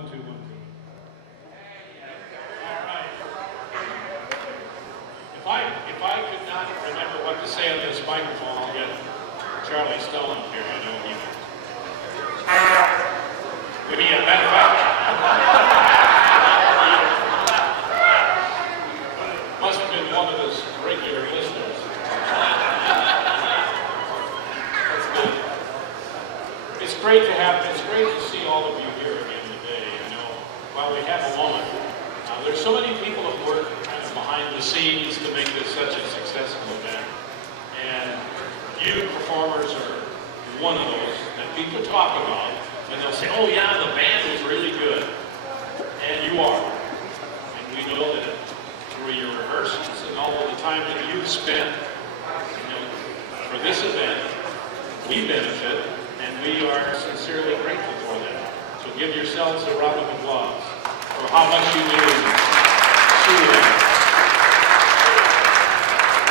1, 2, 1, 2. All right. If I could not remember what to say on this microphone, I'll get Charlie Stone up here. I know he would be a matter of fact. Must have been one of his regular listeners. That's good. It's great to see all of you here again today. You know, while we have a moment, there's so many people that work kind of behind the scenes to make this such a successful event. And you performers are one of those that people talk about, and they'll say, oh yeah, the band was really good. And you are. And we know that through your rehearsals and all of the time that you've spent, you know, for this event, we benefit, and we are sincerely grateful for that. So give yourselves a round of applause for how much you do.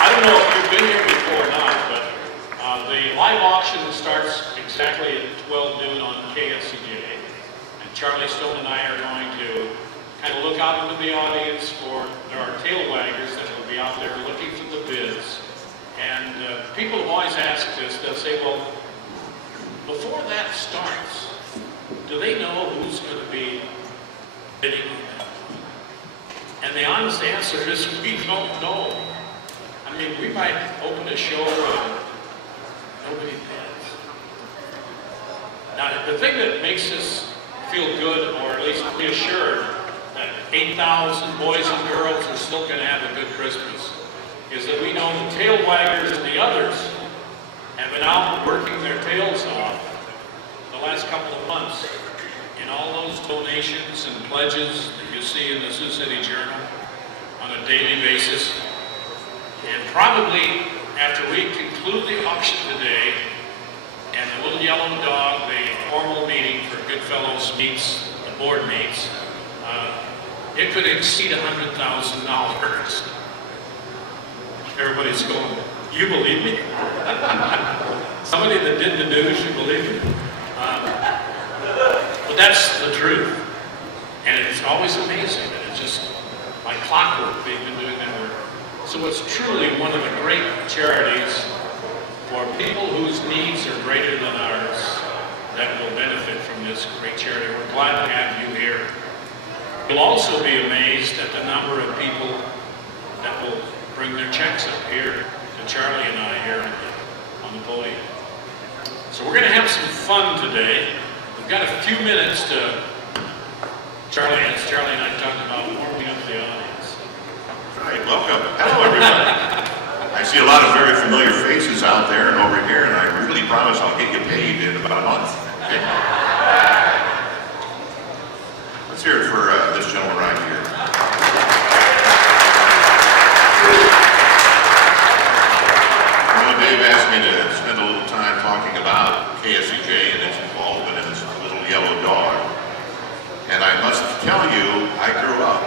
I don't know if you've been here before or not, but the live auction starts exactly at 12 noon on KSCJ. And Charlie Stone and I are going to kind of look out into the audience for, there are tail waggers that will be out there looking for the bids. And people have always asked us, they'll say, well, before that starts, do they know who's going to be bidding on that? And the honest answer is we don't know. I mean, we might open a show and nobody bids. Now, the thing that makes us feel good, or at least reassured, that 8,000 boys and girls are still going to have a good Christmas, is that we know the tail waggers and the others have been out working their tails off the last couple of months in all those donations and pledges that you see in the Sioux City Journal on a daily basis. And probably after we conclude the auction today and the Little Yellow Dog, the formal meeting for Goodfellows meets, the board meets, it could exceed $100,000. Everybody's going, you believe me? Somebody that did the news, you believe me? But that's the truth. And it's always amazing. And it's just like clockwork, they've been doing that work. So it's truly one of the great charities for people whose needs are greater than ours that will benefit from this great charity. We're glad to have you here. You'll also be amazed at the number of people that will bring their checks up here to Charlie and I here on the podium. So we're going to have some fun today. We've got a few minutes to, Charlie and I talked about warming up the audience. Right, welcome. Hello, everybody. I see a lot of very familiar faces out there and over here, and I really promise I'll get you paid in about a month. Okay? Let's hear it for this gentleman right here. Dave asked me to spend a little time talking about KSCJ and its involvement in this Little Yellow Dog. And I must tell you, I grew up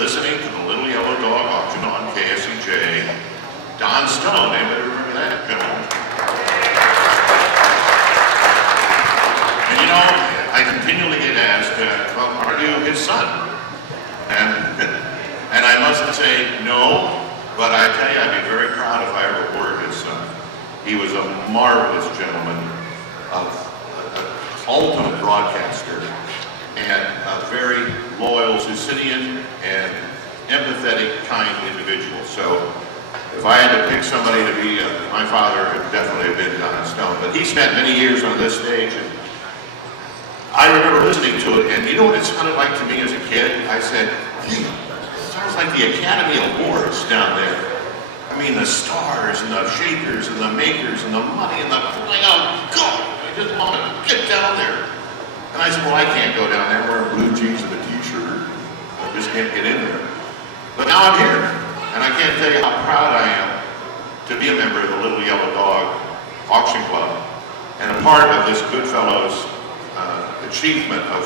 listening to the Little Yellow Dog auction on KSCJ. Don Stone, anybody remember that gentleman? And you know, I continually get asked, well, are you his son? And I must say no. But I tell you, I'd be very proud if I ever were his son. He was a marvelous gentleman, an ultimate broadcaster, and a very loyal Siouxinian and empathetic, kind individual. So if I had to pick somebody to be my father, it would definitely have been Don Stone. But he spent many years on this stage, and I remember listening to it, and you know what it sounded like to me as a kid? I said, gee, sounds like the Academy Awards down there. I mean, the stars and the shakers and the makers and the money and the pulling out. God, I just want to get down there. And I said, well, I can't go down there wearing blue jeans and a t-shirt. I just can't get in there. But now I'm here, and I can't tell you how proud I am to be a member of the Little Yellow Dog Auction Club and a part of this Goodfellows achievement of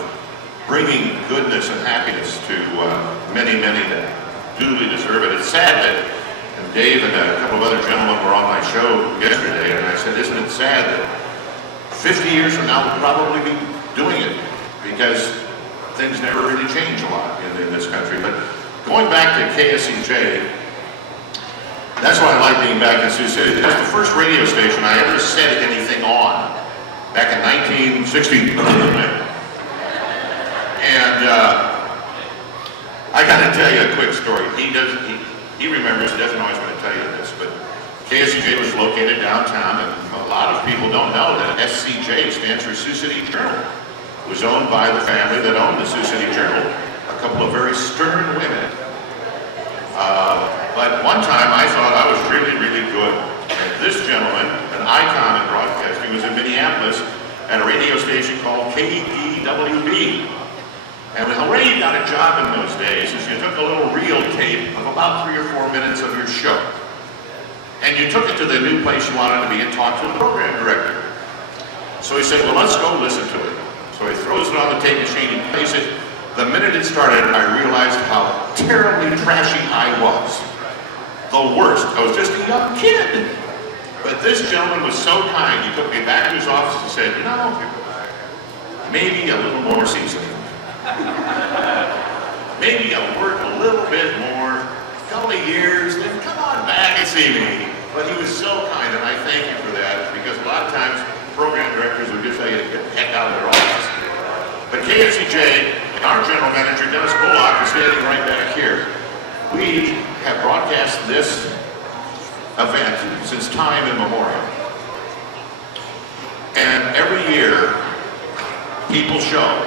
bringing goodness and happiness to many, many that duly deserve it. It's sad that, and Dave and a couple of other gentlemen were on my show yesterday, and I said, isn't it sad that 50 years from now we'll probably be doing it? Because things never really change a lot in this country. But going back to KSEJ, that's why I like being back in Sioux City. It was the first radio station I ever said anything on, back in 1960. And I gotta tell you a quick story. He remembers, he doesn't always want to tell you this, but KSEJ was located downtown, and a lot of people don't know that SCJ stands for Sioux City Journal. It was owned by the family that owned the Sioux City Journal, a couple of very stern women. But one time I thought I was really, really good. And this gentleman, an icon in broadcasting, was in Minneapolis at a radio station called KEWB. And the way you got a job in those days is you took a little reel tape of about 3 or 4 minutes of your show. And you took it to the new place you wanted to be and talked to the program director. So he said, well, let's go listen to it. So he throws it on the tape machine, he plays it. The minute it started, I realized how terribly trashy I was. The worst. I was just a young kid. But this gentleman was so kind. He took me back to his office and said, you know, maybe a little more seasoning. Maybe I'll work a little bit more, a couple of years, then come on back and see me. But he was so kind, and I thank you for that, because a lot of times program directors would just tell you to get the heck out of their office. But KSEJ, our general manager, Dennis Bullock, is standing right back here. We have broadcast this event since time immemorial. And every year, people show.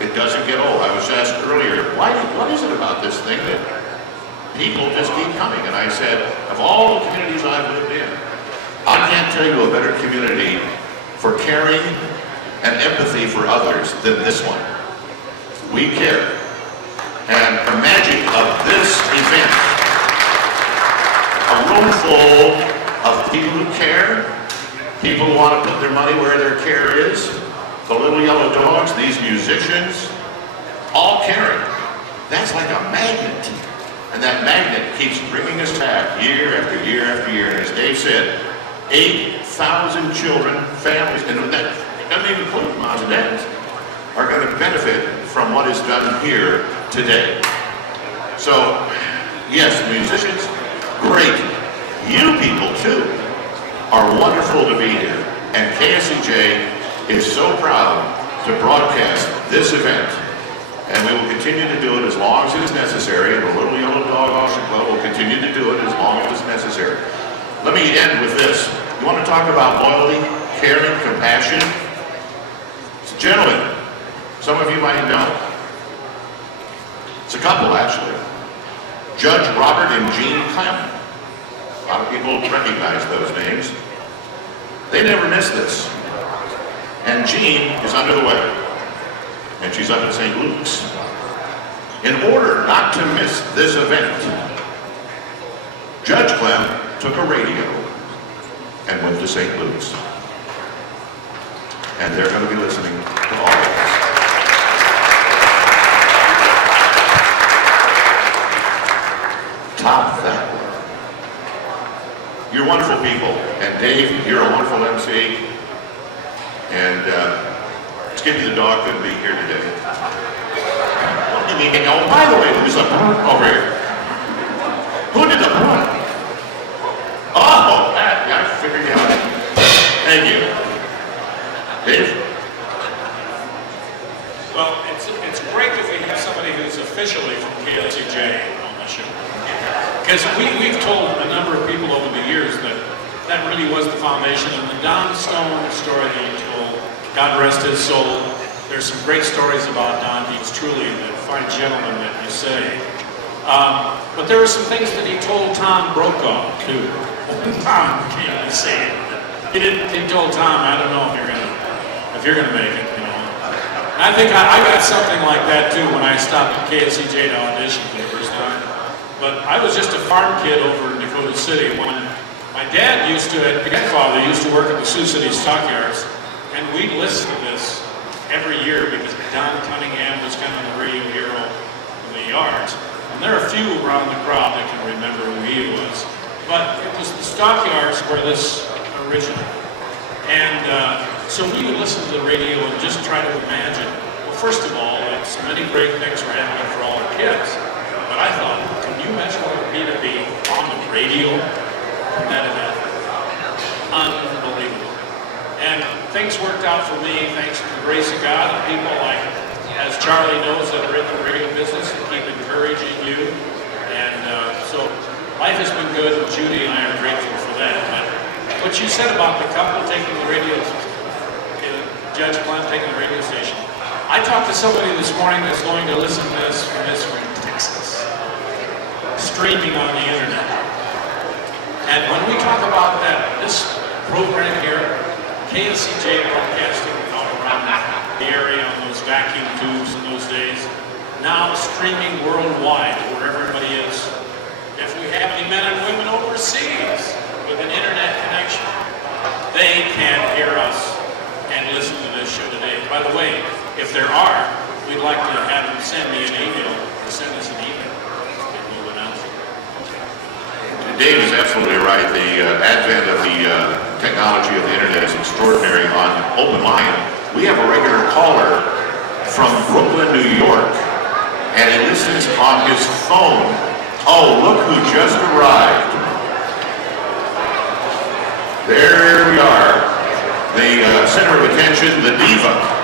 It doesn't get old. I was asked earlier, what is it about this thing that people just keep coming? And I said, of all the communities I've lived in, I can't tell you a better community for caring and empathy for others than this one. We care. And the magic of this event, a room full of people who care, people who want to put their money where their care is, the little yellow dogs, these musicians, all caring. That's like a magnet. And that magnet keeps bringing us back year after year after year. And as Dave said, 8,000 children, families, and that doesn't even include moms and dads, are going to benefit from what is done here today. So, yes, musicians, great. You people, too, are wonderful to be here. And KSEJ is so proud to broadcast this event. And we will continue to do it as long as it is necessary. And the Little Yellow Dog Auction Club will continue to do it as long as it's necessary. Let me end with this. You want to talk about loyalty, caring, compassion? It's a gentleman. Some of you might know. It's a couple, actually. Judge Robert and Jean Clem. A lot of people recognize those names. They never miss this. And Jean is under the weather. And she's up at St. Luke's. In order not to miss this event, Judge Clem took a radio and went to St. Luke's. And they're going to be listening to all of this. Top that one. You're wonderful people. And Dave, you're a wonderful MC. And Skippy the dog couldn't be here today. Oh, by the way, who's the brunt over here? Who did the brunt? Oh, that, I figured it out. Thank you. Dave? Well, it's great that we have somebody who's officially from KSEJ on the show. Because we've told a number of people over the years that really was the foundation. And the Don Stone story that you told, God rest his soul, there's some great stories about Don. He was truly the fine gentleman that you say. But there were some things that he told Tom Brokaw, too. Tom, can't be saying. He told Tom, I don't know if you're gonna make it, you know. And I think I got something like that too when I stopped at KSEJ to audition for the first time. But I was just a farm kid over in Dakota City when my dad grandfather used to work at the Sioux City Stockyards, and we'd listen to this every year because Don Cunningham was kind of the radio hero in the yards. And there are a few around the crowd that can remember who he was. But it was the Stockyards where this originated. And so we would listen to the radio and just try to imagine, well, first of all, it's many great things are happening for all the kids. But I thought, can you imagine what it would be to be on the radio from that event? Unbelievable. And things worked out for me thanks to the grace of God and people like, as Charlie knows, that are in the radio business and keep encouraging you. And so life has been good, and Judy and I are grateful for that. But what you said about the couple taking the radio, Judge Glenn taking the radio station, I talked to somebody this morning that's going to listen to this from Texas, streaming on the internet. And when we talk about that, this program here, KSCJ broadcasting out around the area on those vacuum tubes in those days, now streaming worldwide where everybody is. If we have any men and women overseas with an internet connection, they can hear us and listen to this show today. By the way, if there are, we'd like to have them send me an email, or send us an email, and we'll announce it. Dave is absolutely right. The advent of the technology of the internet is extraordinary. On Open Line, we have a regular caller from Brooklyn, New York, and he listens on his phone. Oh, look who just arrived. There we are. The center of attention, the diva.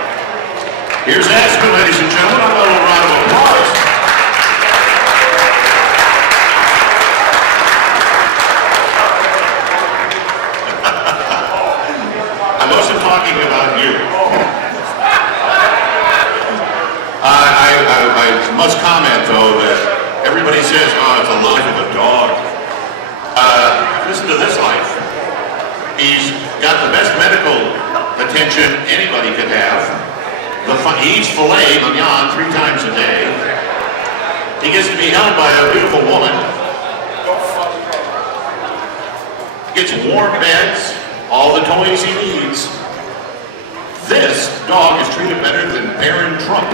Here's Aspen, ladies and gentlemen. A little round of applause. I wasn't talking about you. I must comment, though, that everybody says, oh, it's the life of a dog. Listen to this life. He's got the best medical attention anybody could have. He eats filet mignon 3 times a day. He gets to be held by a beautiful woman. Gets warm beds, all the toys he needs. This dog is treated better than Barron Trump.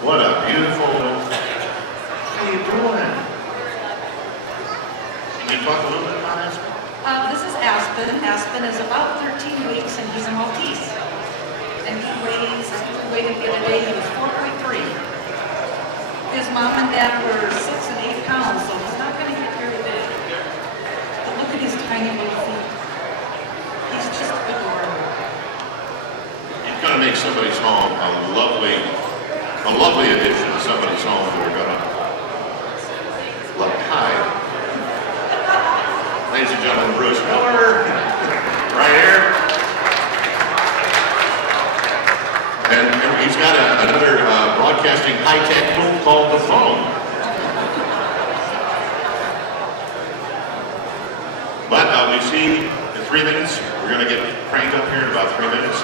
What a beautiful... How you doing? Can you talk a little bit about Aspen? This is Aspen. Aspen is about 13 weeks and he's a Maltese. And he weighed the other day, he was 4.3. His mom and dad were 6 and 8 pounds, so he's not going to get very big. But look at his tiny little feet. He's just adorable. He's going to make somebody's home a lovely addition to somebody's home that we're going to love. Hi. Ladies and gentlemen, Bruce Miller, right here. And he's got another broadcasting high-tech tool called the phone. But we see in 3 minutes, we're going to get cranked up here in about 3 minutes.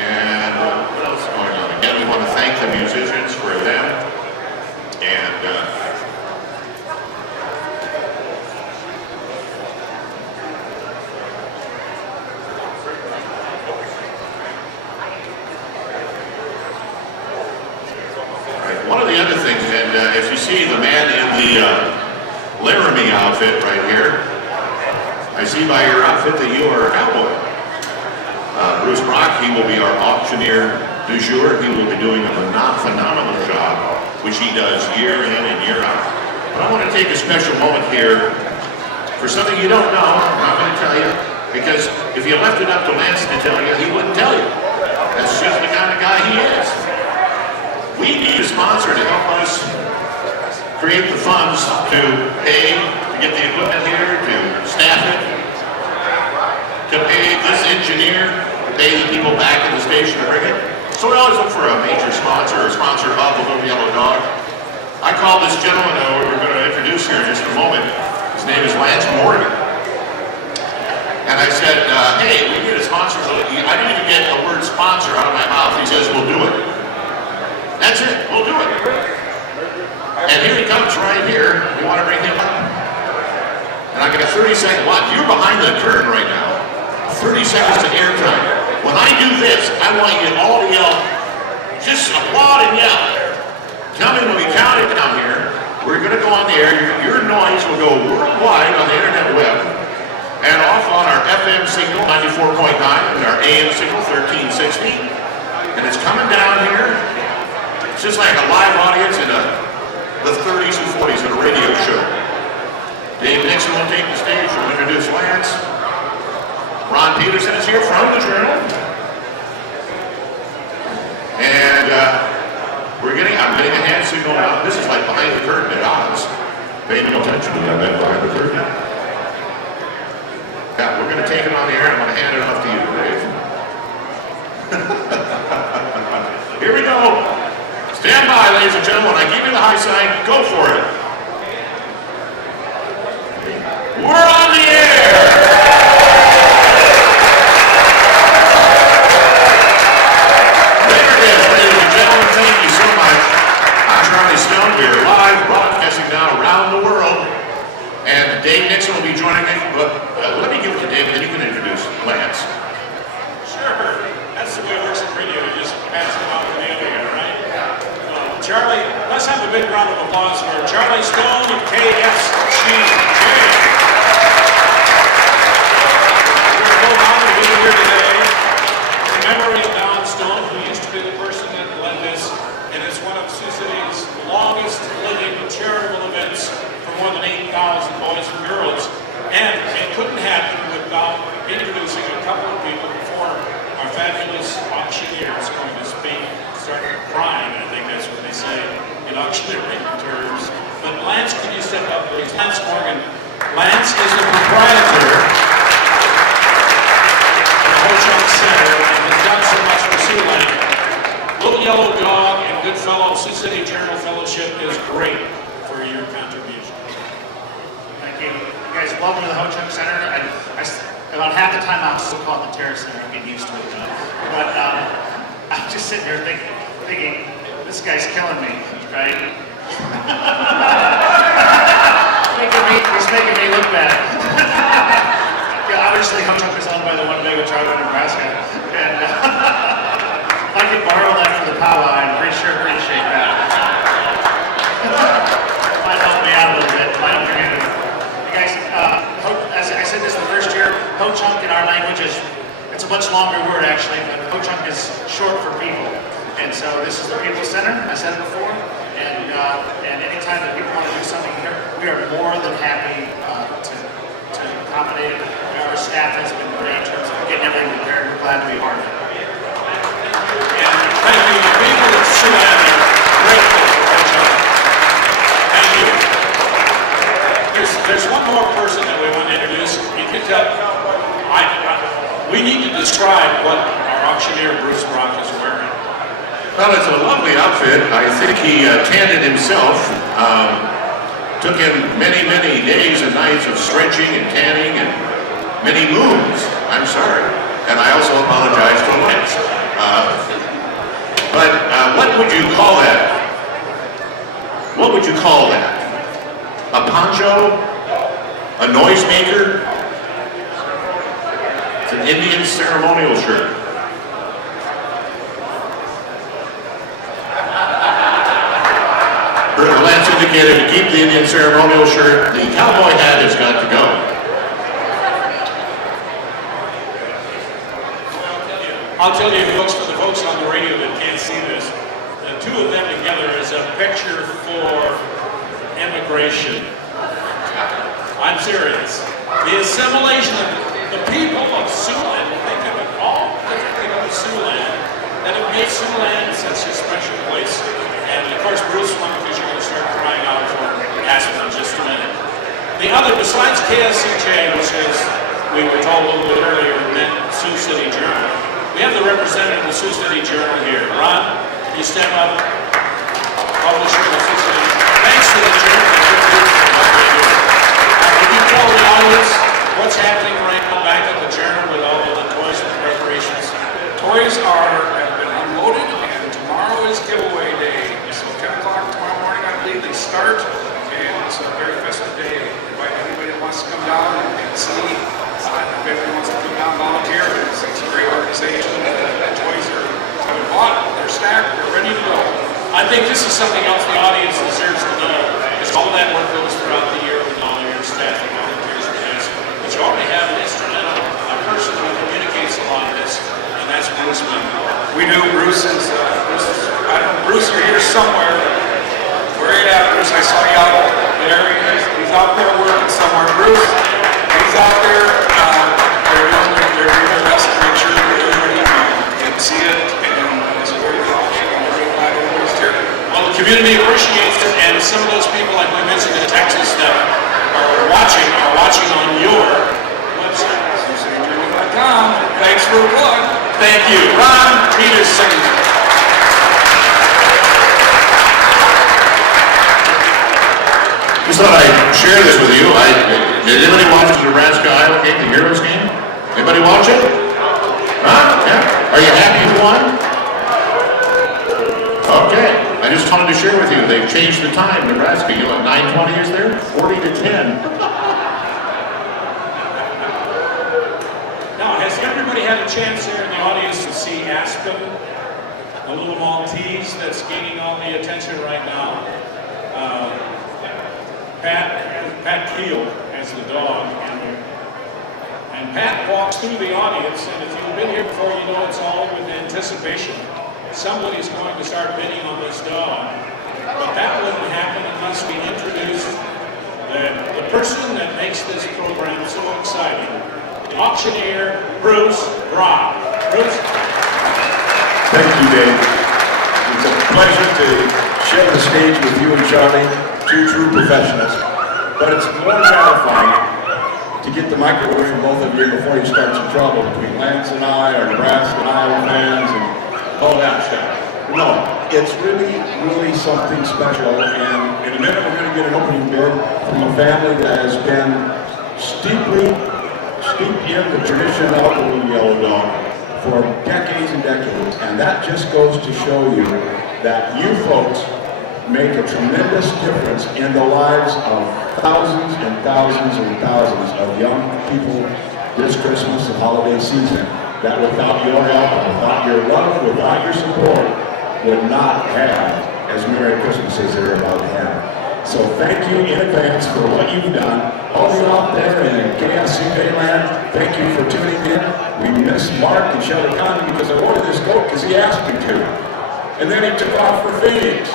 And what else is going on? Again, we want to thank the musicians for them. And one of the other things, and as you see the man in the Laramie outfit right here, I see by your outfit that you are a cowboy. Bruce Brock, he will be our auctioneer du jour. He will be doing a phenomenal job, which he does year in and year out. But I want to take a special moment here for something you don't know. I'm not going to tell you, because if you left it up to Lance to tell you, he wouldn't tell you. That's just the kind of guy he is. We need a sponsor to help us create the funds to pay, to get the equipment here, to staff it, to pay this engineer, to pay the people back in the station to bring it. So we always look for a major sponsor or sponsor of the Little Yellow Dog. I called this gentleman who we're going to introduce here in just a moment. His name is Lance Morgan. And I said, hey, we need a sponsor. I didn't even get the word sponsor out of my mouth. He says, we'll do it. That's it, we'll do it. And here he comes right here. We want to bring him up. And I got 30 seconds. Watch, you're behind the curtain right now. 30 seconds to airtime. When I do this, I want you all to yell, just applaud and yell. Tell me when we count it down here, we're going to go on the air. Your noise will go worldwide on the internet web. and off on our FM signal 94.9 and our AM signal 1360. And it's coming down here. It's just like a live audience in the 30s and 40s at a radio show. Dave Nixon will take the stage. We'll introduce Lance. Ron Peterson is here from the Journal. And I'm getting a hand signal now. This is like behind the curtain at odds. Pay no attention to that behind the curtain. Yeah, we're going to take it on the air. I'm going to hand it off to you, Dave. Here we go. Stand by, ladies and gentlemen. When I give you the high sign, go for it. We're on the air. Thank you so much. I'm Charlie Stone. We are live broadcasting now around the world. And Dave Nixon will be joining me. But let me give it to Dave, and then you can introduce Lance. Sure. That's the way it works in radio. You just pass it on to the other guy, right? Charlie, let's have a big round of applause for Charlie Stone of KFCJ. We're so honored to be here today commemorating Don Stone, who used to be the person that led this, and it's one of Sioux City's longest living charitable events for more than 8,000 boys and girls. And it couldn't happen without introducing a couple of people before our fabulous auctioneer is going to speak, start crying, I think that's what they say in auctioneering terms. But Lance, can you step up, please? Lance Morgan. Lance is the proprietor of the Ho-Chunk Center and has done so much for Siouxland. Little Yellow Dog and good fellow Sioux City Journal Fellowship is great for your contribution. Thank you. You guys, welcome to the Ho-Chunk Center. About half the time I'm still called the Terrace Center. I'm getting used to it. But I'm just sitting here thinking, this guy's killing me, right? He's making me look bad. Yeah, obviously, Ho-Chunk is owned by the Winnebago tribe of Nebraska. And if I could borrow that for the powwow, I'd sure appreciate that. Might help me out a little bit. Might bring it. You guys, as I said, this is the first year. Ho-Chunk in our language it's a much longer word actually, but Ho-Chunk is short for people. And so this is the People Center, I said it before. And anytime that people want to do something here, we are more than happy to accommodate it. Our staff has been great in terms of getting everything prepared. We're glad to be part of it. And thank you. The people of Siouxland are grateful for Ho-Chunk. Thank you. There's one more person that we want to introduce. You can tell, we need to describe what our auctioneer Bruce Brock is wearing. Well, it's a lovely outfit. I think he tanned it himself. Took him many, many days and nights of stretching and tanning and many moons. I'm sorry. And I also apologize to Lance. But what would you call that? What would you call that? A poncho? A noisemaker? It's an Indian ceremonial shirt. Lance indicated to keep the Indian ceremonial shirt. The cowboy hat has got to go. I'll tell you, folks, for the folks on the radio that can't see this, the two of them together is a picture for immigration. I'm serious. The assimilation of the people of Siouxland, think of it, all different people of Siouxland, that have made Siouxland such a special place. And of course, Bruce, one of you are going to start crying out for Aspen in just a minute. The other, besides KSCJ, which is, we were told a little bit earlier, meant Sioux City Journal, we have the representative of the Sioux City Journal here. Ron, can you step up? Publisher of the Sioux City. Thanks to the Journal. Can you tell the audience what's happening right now back at the Journal with all of the toys and preparations? Toys have been unloaded, and tomorrow is giveaway day. So 10 o'clock tomorrow morning, I believe they start, and it's a very festive day. I invite anybody that wants to come down and see. If anybody wants to come down and volunteer, it's a great organization. The toys have been bought, they're stacked, they're ready to go. I think this is something else the audience deserves to know. Because all that work goes throughout the year with all of your staff and volunteers and this. But you already have great actors. I saw you out there. He's out there working somewhere. Bruce, he's out there. They're doing their best to make sure that everybody can see it. And it's a very good option. I'm very glad everybody's here. Well, the community appreciates it, and some of those people, like we mentioned in Texas, that are watching on your website. SiouxSaintGermain.com. Thanks for the plug. Thank you. Ron Peterson. Just thought I'd share this with you. Did anybody watch the Nebraska-Iowa game, the Heroes game? Anybody watch it? Huh? Yeah? Are you happy you won? Okay. I just wanted to share with you, they've changed the time. Nebraska, 9:20 is there? 40 to 10. Now, has everybody had a chance here in the audience to see Aspen, a little Maltese that's gaining all the attention right now? Pat Keel has the dog, and Pat walks through the audience, and if you've been here before, you know it's all with anticipation. Somebody's going to start bidding on this dog, but that wouldn't happen unless we introduced the person that makes this program so exciting, the auctioneer, Bruce Brock. Bruce? Thank you, Dave. It's a pleasure to share the stage with you and Charlie, two true professionals. But it's more gratifying to get the microphone from both of you before you start some trouble between Lance and I, or Nebraska and Iowa fans, and all that stuff. No, it's really, really something special. And in a minute, we're going to get an opening bid from a family that has been steeped in the tradition of the Little Yellow Dog for decades and decades. And that just goes to show you that you folks make a tremendous difference in the lives of thousands and thousands and thousands of young people this Christmas and holiday season that without your help, without your love, without your support, would not have as Merry Christmas as they're about to have. So thank you in advance for what you've done. All of you out there in KSC Bayland, thank you for tuning in. We miss Mark and Shelly County because I ordered this coat because he asked me to. And then he took off for Phoenix.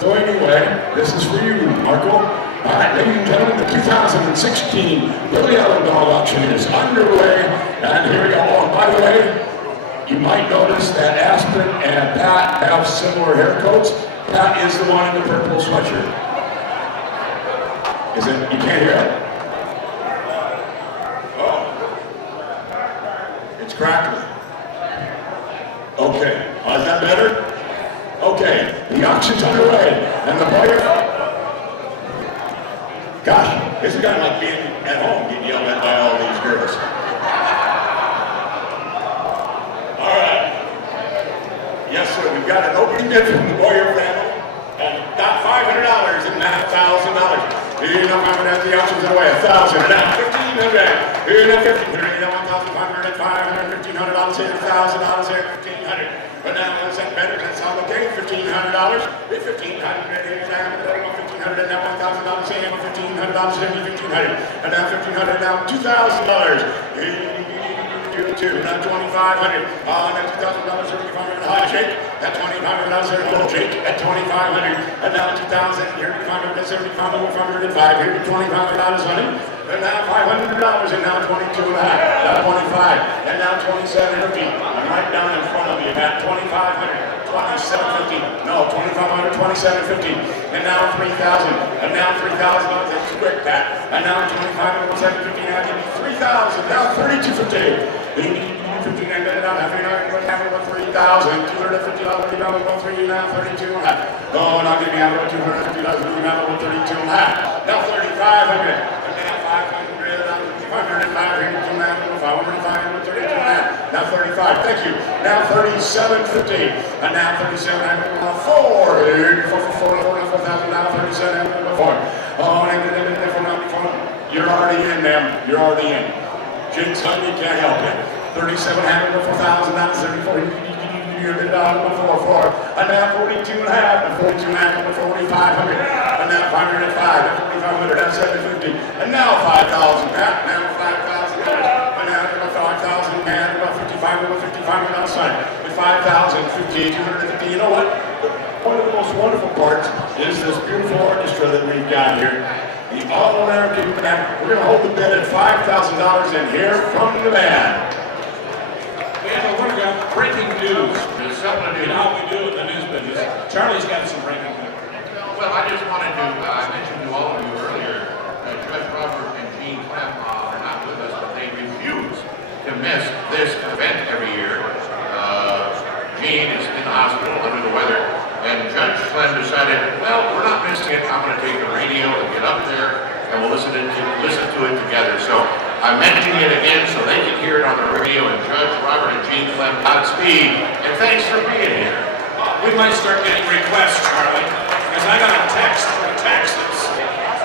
So anyway, this is for you, Marco. All right, ladies and gentlemen, the 2016 Little Yellow Dog auction is underway. And here we go. Oh, by the way, you might notice that Aspen and Pat have similar hair coats. Pat is the one in the purple sweatshirt. Is it? You can't hear it? Oh. It's crackling. Okay. Is that better? Okay, the auction's underway, and the buyer, gosh, this is kind of like being at home, getting yelled at by all these girls. All right. Yes, sir, we've got an opening bid from the Boyer family, and got $500 and now $1,000. Here you know, the auction's underway, $1,000, now $1,500. Here you know, $1,500, you know, $1,500, $500, $1,500 here, $1,000 here, $1,500. But now, is that better? That's all okay. $1,500. $1,500. Here's $1,500. And now $1,000. Say $1,500. $1,500. And now $1,500. Now $2,000. Now $2,500. Now $2,000. $3,500. High shake. That $2,500. Low shake. At $2,500. And now $2,000. Here $500. $7,500. $505. Here $2,500. Honey. And now $500. And now 22 and a half. Now 25. And now 27.50. I'm right down in front of you, Pat. 2,500, 27.50. No, 2,500, 27.50. And now 3,000. And now $3,000. That's quick, Pat. And now 2,500, 7.50. Now give me 3,000. Now 32.50. 15, and then now having about 3,000. $250. About 3 now 32 and a half. Oh, now give me out about $250. Now 32 and a half. Now 3,500. And now 500. Now 35, thank you. Now 37.50, and now 37, and now 4, now 37, and 4. Oh, you're already in, ma'am. You're already in. Jinx, honey, can't help it. 37, and 4,000, now 34. You're the dog before 4, and now 42 and a half, and 42 and a half, and 4,500, and now 505, and 4,500, and 750, and now 5,000, now 5,000, and now 5,000, and about 55, about 55 outside, with 5,000, 50, 250, you know what? One of the most wonderful parts is this beautiful that we've got here. The All-American Band. We're going to hold the bid at $5,000 and hear from the band. We have breaking news. You know how we do in the news business. Charlie's got some breaking news. Well, I just wanted to mention to all of you earlier that Judge Robert and Jean Clem are not with us, but they refuse to miss this event every year. Jean is in the hospital under the weather, and Judge Clem decided, well, we're not missing it. I'm going to take the radio and get up there, and we'll listen to it together. So I'm mentioning it again so they can hear it on the radio, and Judge Robert and Jean Clem, Godspeed, and thanks for being here. We might start getting requests, Charlie, because I got a text from Texas.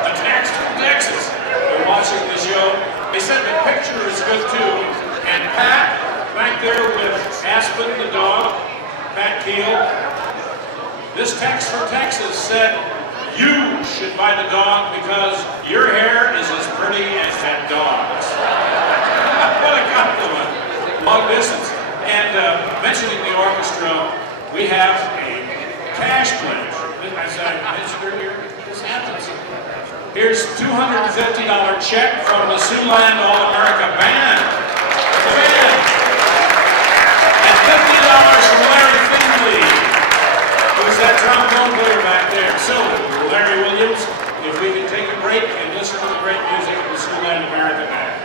A text from Texas. They're watching the show. They said the picture is good too. And Pat, back there with Aspen the dog, Pat Keel. This text from Texas said, you should buy the dog because your hair is as pretty as that dog's. What a compliment. Long distance. And mentioning the orchestra, we have a cash pledge. As I mentioned earlier, this happens. Here's $250 check from the Sioux All-America Band. The band. And $50 from Larry Finley, who's that trombone player back there. So, Larry Williams, if we can take a break and listen to the great music of the Sioux All-America Band.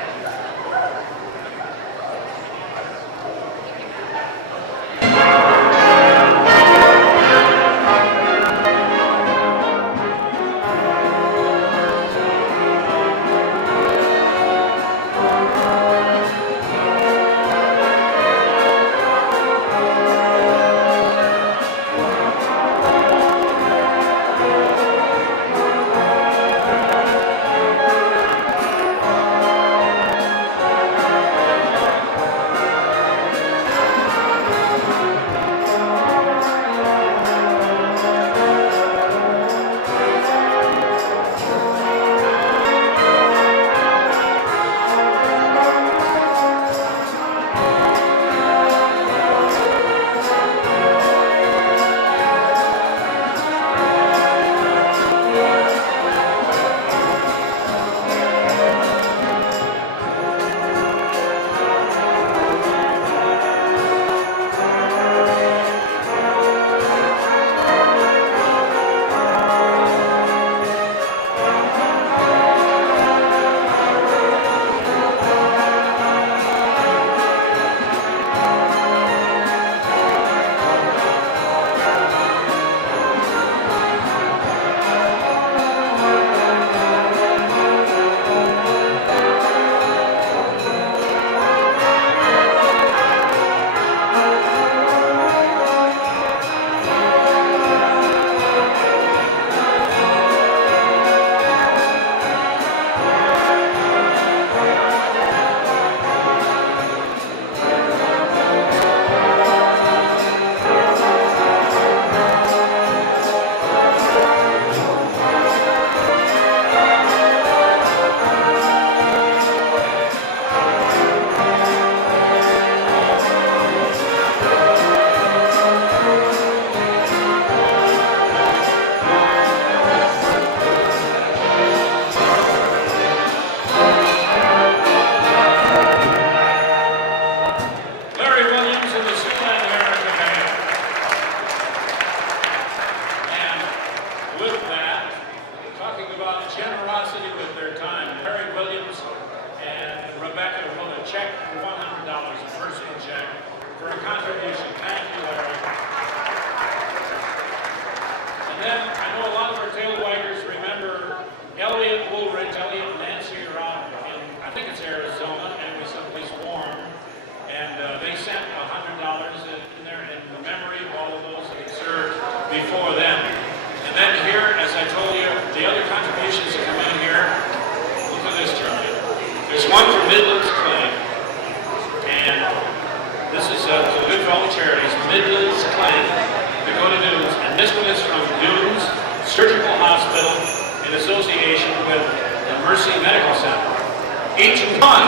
Each one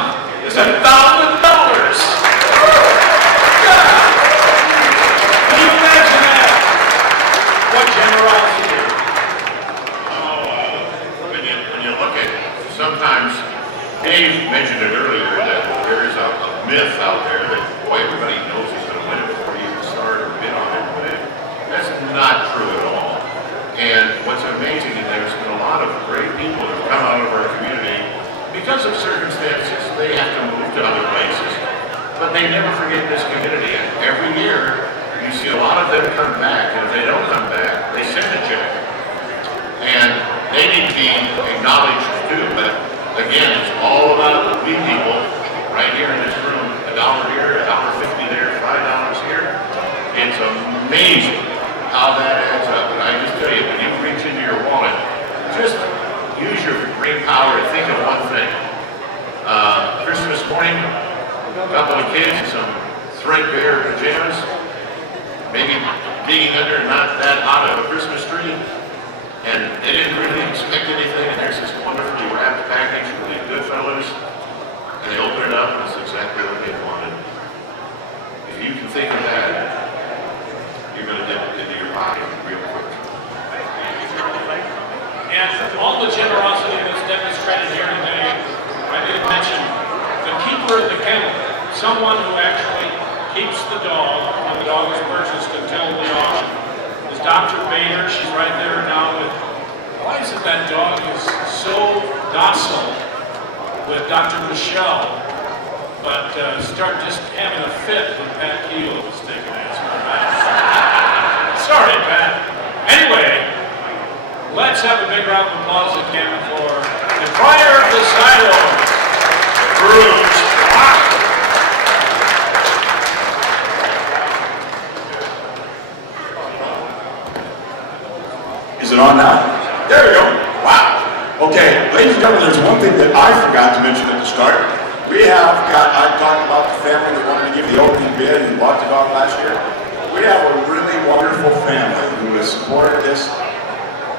is $1,000. Can you imagine that? What generosity. mentioned it earlier that there is a myth out there that, boy, everybody knows he's going to win it before he even started or bid on it. But that's not true at all. And what's amazing is there's been a lot of great people that have come out of our community because of circumstances. They have to move to other places, but they never forget this community. And every year, you see a lot of them come back, and if they don't come back, they send a check. And they need to be acknowledged too, but again, it's all about we people right here in this room, $1 here, $1.50 there, $5 here. It's amazing how that adds up. And I just tell you, when you reach into your wallet, just use your brain power to think of one thing. Christmas morning, a couple of kids, some threadbare pajamas, maybe digging under not that hot of a Christmas tree, and they didn't really expect anything, and there's this wonderfully wrapped package from the good fellows, and they open it up, and it's exactly what they wanted. If you can think of that, you're going to dip it into your pocket real quick. And all the generosity that's demonstrated here today, I did mention the keeper of the kennel, someone who actually keeps the dog when the dog is purchased until the auction, is Dr. Bader. She's right there now with, why is it that dog is so docile with Dr. Michelle, but start just having a fit when Pat Keel was taking his Sorry, Pat. Anyway, let's have a big round of applause again for the crier of the silo, Bruce Rock. Is it on now? There we go. Wow. Okay, ladies and gentlemen, there's one thing that I forgot to mention at the start. I talked about the family that wanted to give the opening bid and bought the dog last year. We have a really wonderful family who has supported this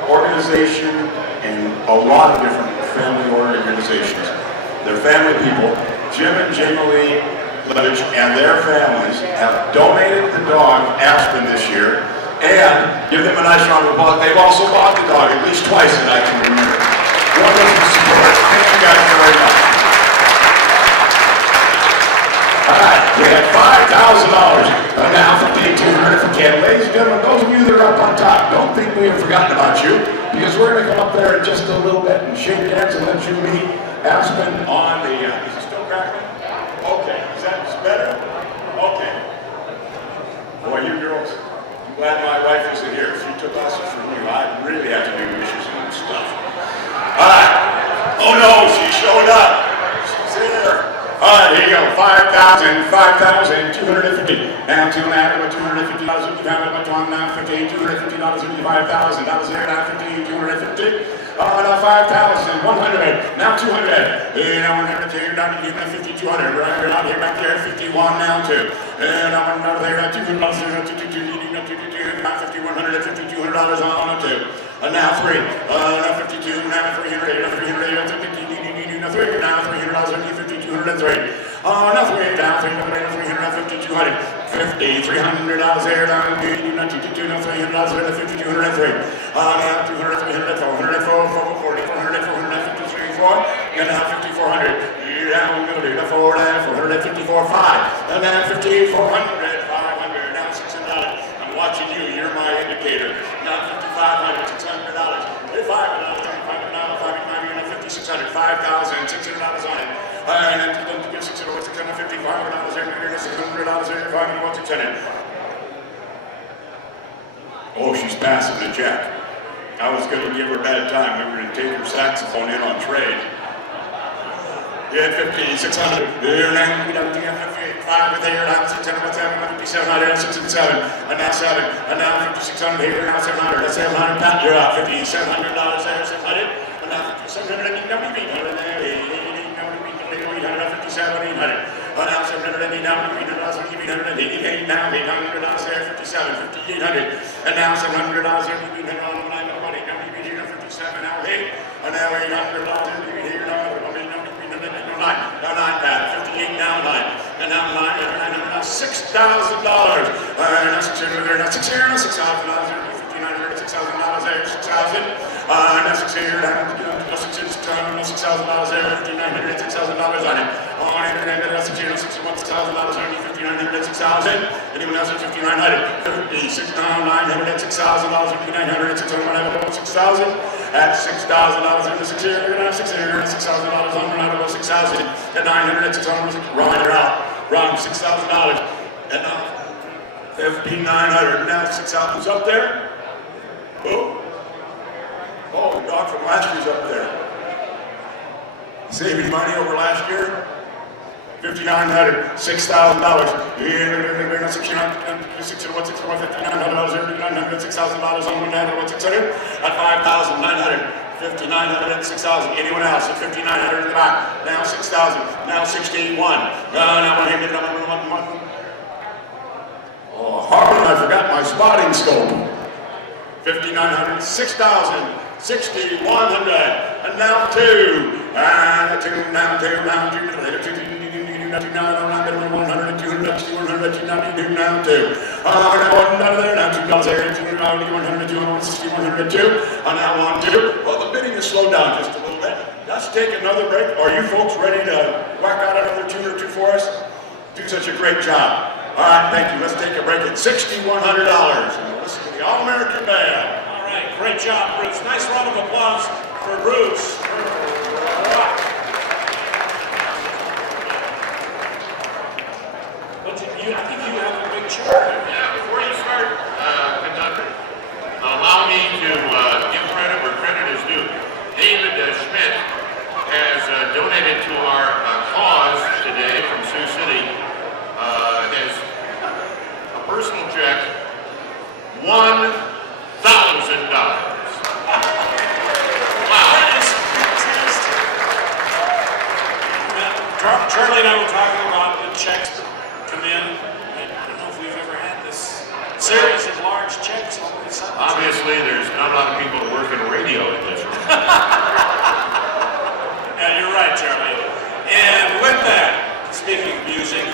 organization and a lot of different family organizations. They're family people. Jim and Jamie Levitch and their families have donated the dog, Aspen, this year, and give them a nice round of applause. They've also bought the dog at least twice that I can remember. Wonderful support. Thank you guys very much. All right, we had $5,000. Now for day 200 for Ken. Ladies and gentlemen, those of you that are up on top, don't think we have forgotten about you, because we're going to come up there in just a little bit and shake hands and let you meet Aspen on the, is it still crackling? Okay, is that better? Okay. Boy, you girls, I'm glad my wife isn't here. If she took us from you, I'd really have to do dishes and stuff. All right. Oh no, she showed up. She's here. All right, here you go. 5,250. Now $250, $250. You found it by $150, $250, $5,000 there. Now $50, $250. Now 5,100. Now 200. Now 100. Now you got 50, 200. Right out here, back there. 51 now too. And now another there. $200. Now 50, $150, $200 on two. Now 3. Now 52. Now 300. Now 300. Now 3. Now $300. 50, 203. Now 3. Now 300. 350, 200. 50, $300 there. Now 222. Now $300. 50, 203. Now 200, 300, 400, 440, 400, 453, 4. And now 5,400. Now we're going to do the 4, 454, 5. And then 5,400, 500. Now $600. I'm watching you. You're my indicator. Now $5,500, $600. $500, $5,600, $5,600 on it. And then $600, $650, $500 there, $600 there, $500, $600. Oh, she's passing the check. I was going to give her a bad time. We were going to take her saxophone in on trade. Yeah, 50, 600. There, 90, 5 there, now 600, 700, 700, 6 and 7. And now 7. And now 5,600 here, now 700. That's 700. You're out. $5,700 there, 700. And now 5,700. And now 800. 800. And now 780 now, $888 now, $800 there, 57, 5,800. And now $700 there, $800 on the line of money. Now we here, 57 now, 8. And now $800 here, now, now 9, Pat, 58 now, 9. And now 9, now $6,000. Now 600 there, now 6,000, $6,000 there, $1,500, $6,000 there, 6,000. That's $600, that's $6,000 there, $5,900, $6,000 on it. On it, that's $6,000, $61,000 on it, $5,900, $6,000. Anyone else at $5,900? $56,900, $6,000, $5,900, $6,000. That's $6,000 in the $600, $600, $6,000 on the $6,000. At $900, $600, right out. Wrong, $6,000. And $5,900. Now $6,000's up there. Oh. Oh, the dog from last year's up there. Saving money over last year. $5,900, $6,000. $6,000 on $6,000 at $5,900. $5,900 at $6,000. Anyone else at $5,900 in the back? Now $6,000. Now $61. Now one handed one. Oh, Harlan, I forgot my spotting scope. $5,900, $6,000. 6,100, and now two, and two, now two, now two, later two, now 100, 200, 100, now two. One out of there, now $2 there, 200, 100, 260, 102, and now 1, 2. Well, the bidding has slowed down just a little bit. Let's take another break. Are you folks ready to whack out another tune or two for us? Do such a great job. All right, thank you. Let's take a break at $6,100. And listen to the All-American Band. Great job, Bruce. Nice round of applause for Bruce. I think you have a big chart. Yeah, before you start, conductor, allow me to give credit where credit is due. David Schmidt has donated to our cause today from Sioux City. His a personal check, $1,000. Charlie and I were talking about the checks that come in. I don't know if we've ever had this series of large checks. Obviously, there's not a lot of people working radio in this room. Yeah, you're right, Charlie. And with that, speaking of music,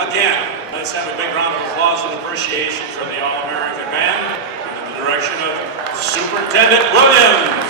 again, let's have a big round of applause and appreciation for the All-American Band in the direction of Superintendent Williams.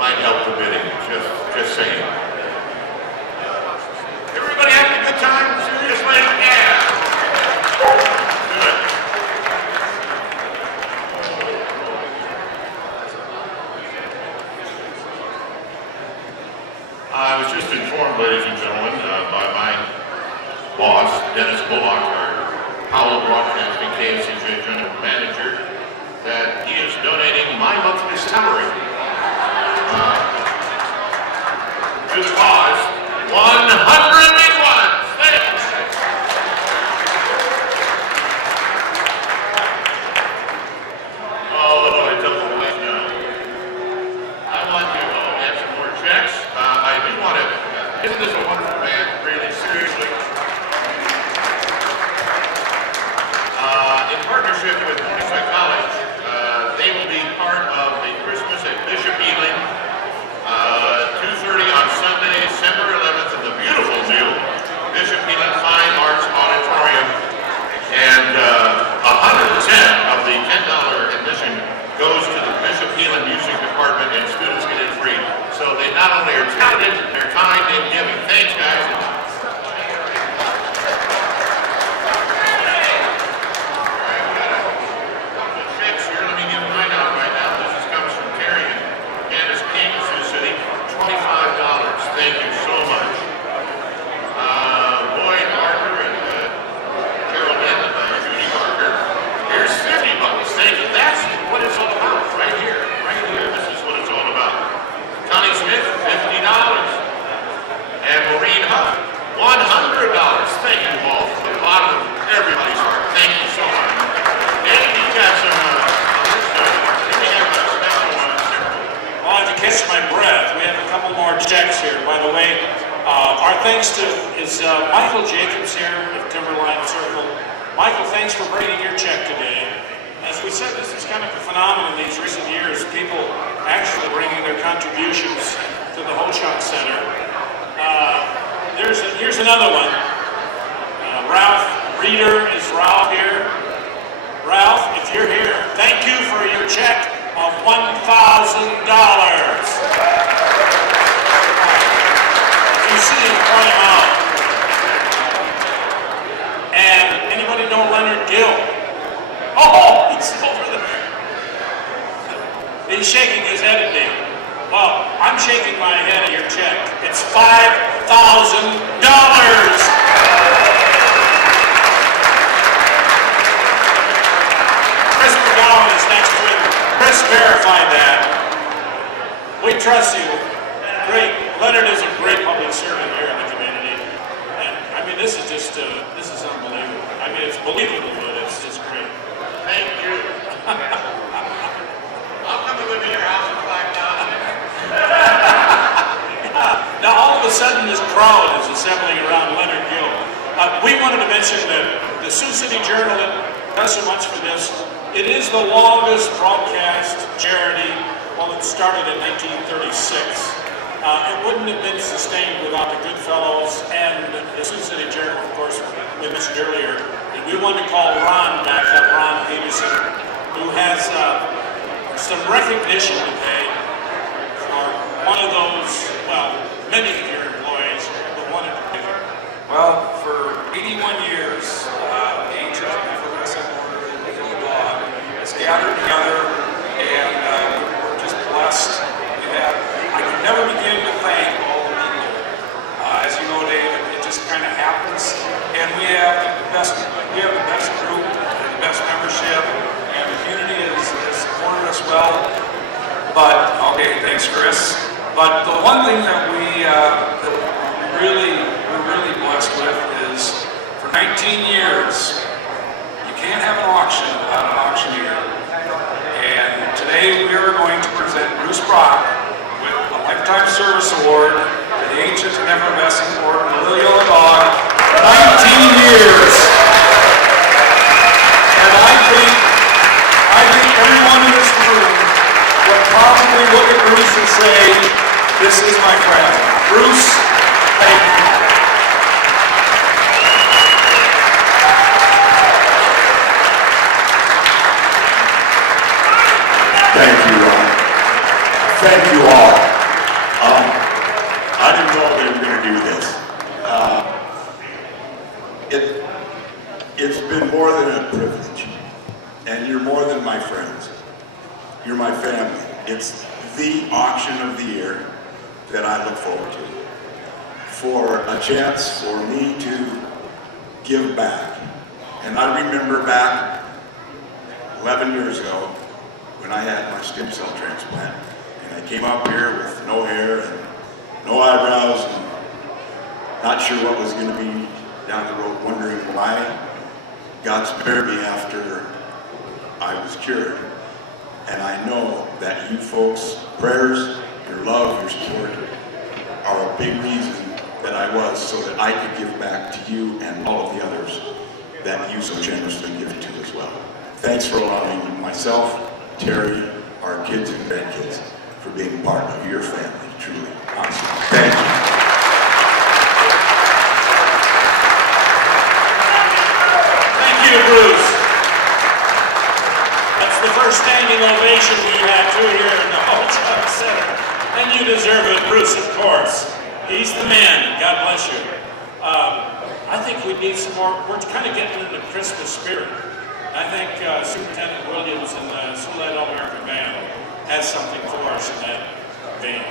might help the bidding. Just saying. Everybody having a good time? Seriously? Yeah. Good. I was just informed, ladies and gentlemen, by my boss, Dennis Bullock, our Powell Broadcasting KFCJ General Manager, that he is donating my monthly salary to cause 100 big ones. Thanks. Oh, I tell you what, no. I want to have some more checks. I do want to, isn't this a wonderful man? Really, seriously. In partnership with Morningside College, they will be part of the Christmas at Bishop Ealing, 2:30 on Sunday, December 11th, in the beautiful new Bishop Ealing Fine Arts Auditorium. And 110 of the $10 admission goes to the Bishop Ealing Music Department, and students get in free. So they not only are talented, they're kind and giving. Thanks, guys. Thank you so much. Boyd Parker and Carolyn and Judy Parker. Here's $50. Thank you. That's what it's all about. Right here. Right here. This is what it's all about. Connie Smith, $50. And Maureen Huff, $100. Thank you all from the bottom of everybody's heart. Thank you so much. And you got some, we have a special one. Well, I have to catch my breath. We have a couple more checks here. By the way, our thanks to Michael Jacobs here of Timberline Circle. Michael, thanks for bringing your check today. As we said, this is kind of a phenomenon in these recent years. People actually bringing their contributions to the Ho Chunk Center. Here's another one. Ralph Reeder, is Ralph here? Ralph, if you're here, thank you for your check of $1,000. You see him, point him out. And anybody know Leonard Gill? Oh, he's over there. He's shaking his head at me. Well, I'm shaking my head at your check. It's $5,000. Chris McGowan is next to him. Chris verified that. We trust you. Great. Leonard is a great public servant here in the community. And I mean, this is just, this is unbelievable. I mean, it's believable, but it's just great. Thank you. I'll come and live in your house for $5,000. Now, all of a sudden, this crowd is assembling around Leonard Gill. We wanted to mention that the Sioux City Journal does so much for this. It is the longest broadcast charity. Well, it started in 1936. It wouldn't have been sustained without the Goodfellows and the Sioux City Journal, of course, we mentioned earlier. And we wanted to call Ron back up, Ron Peterson, who has some recognition to pay for one of those, well, many of your employees, but one in particular. Well, for 81 years, the ancient effervescent order of the dog has gathered together, and we're just blessed. I can never begin to thank all the people. As you know, Dave, it just kind of happens, and we have the best group, the best membership, and the community has supported us well. But okay, thanks, Chris. But the one thing that we're really blessed with is for 19 years, you can't have an auction without an auctioneer. And today we are going to present Bruce Brock with a Lifetime Service Award to the Ancient and Effervescent Order of the Little Yellow Dog, 19 years. And I think everyone in this room would probably look at Bruce and say, this is my friend. Bruce, thank you. Thank you, Ron. Thank you all. to do this. It's been more than a privilege, and you're more than my friends. You're my family. It's the auction of the year that I look forward to. For a chance for me to give back. And I remember back 11 years ago when I had my stem cell transplant, and I came up here with no hair and no eyebrows and not sure what was going to be down the road, wondering why God spared me after I was cured. And I know that you folks' prayers, your love, your support are a big reason that I was, so that I could give back to you and all of the others that you so generously give to as well. Thanks for allowing myself, Terry, our kids and grandkids for being part of your family. Truly awesome. Thank you. Thank you, Bruce. That's the first standing ovation we've had through here in the Ho-Chunk Center. And you deserve it, Bruce, of course. He's the man. God bless you. I think we need some more. We're kind of getting in the Christmas spirit. I think Superintendent Williams and the Sioux All-American Band has something for us in that vein.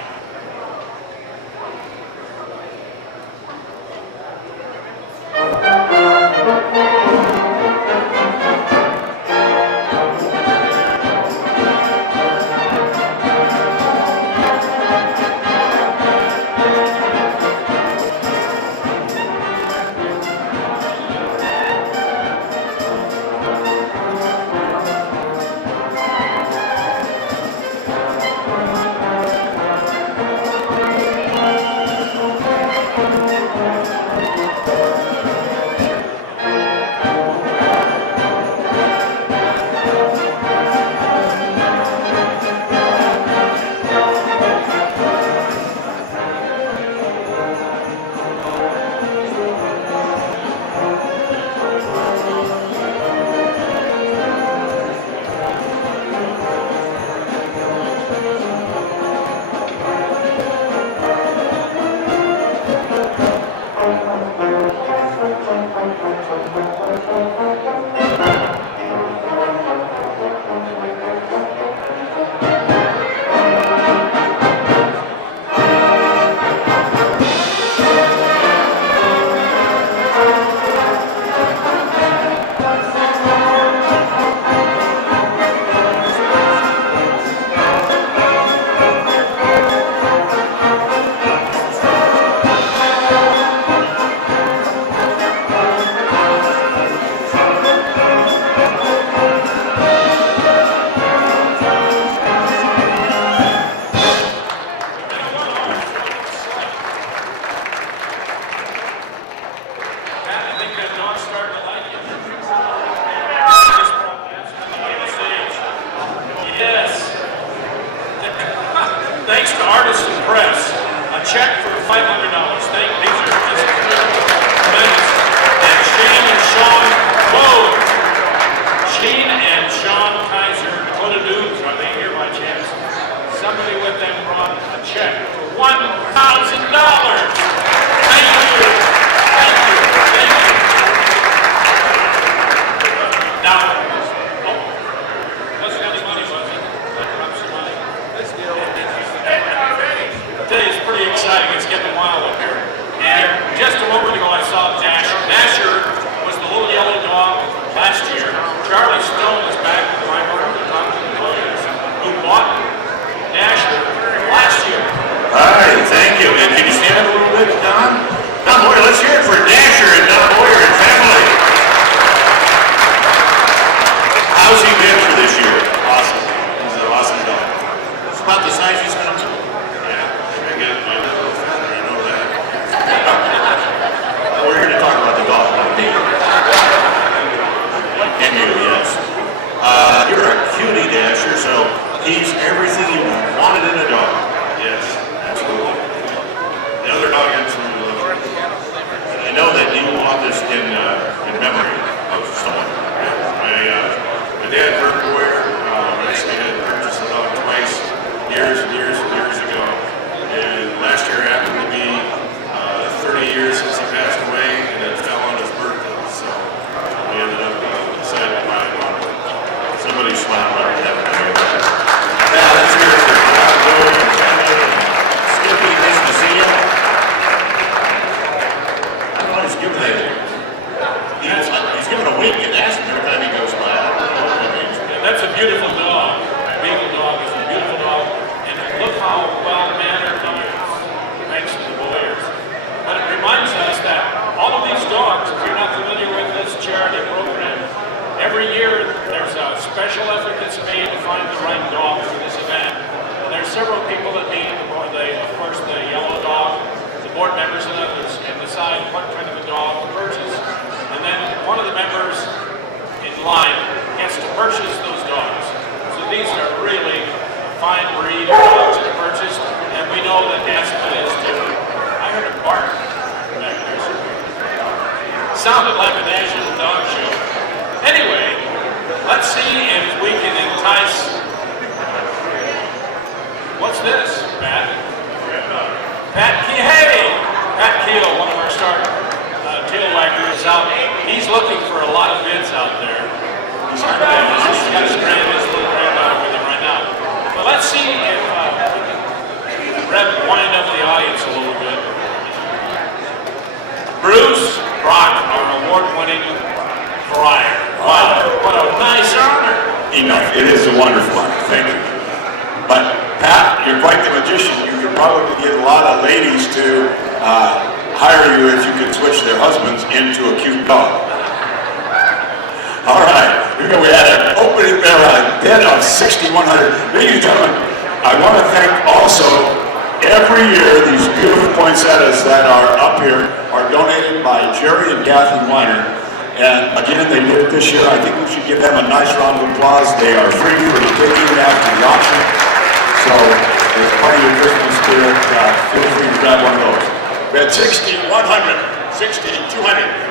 Thanks to Artists and Press, a check for $500. These are just tremendous. And Shane and Sean, Shane and Sean Kaiser, Dakota Dunes, are they here by chance? Somebody with them brought a check for $1,000. Thank you. Thank you. Thank you. Now, wasn't any money, was it? This deal. Today is pretty exciting. It's getting wild up here. And just a moment ago, I saw Dasher. Dasher was the little yellow dog from Pat. Pat Keel, one of our star tail waggers is out. He's looking for a lot of bids out there. He's got his little granddaughter with him right now. But let's see if we can wind up the audience a little bit. Bruce Brock, our award-winning crier. Wow, what a nice honor. Enough. It is a wonderful honor. Thank you. But Pat, you're quite the magician. You could probably get a lot of ladies to hire you if you could switch their husbands into a cute dog. All right. We had an opening there, a bid of $6,100. Ladies and gentlemen, I want to thank also every year these beautiful poinsettias that are up here are donated by Jerry and Kathy Weiner. And again, they did it this year. I think we should give them a nice round of applause. They are free for the taking after the auction. So there's plenty of Christmas spirit. Feel free to grab one of those. We had 6,100, 6,200,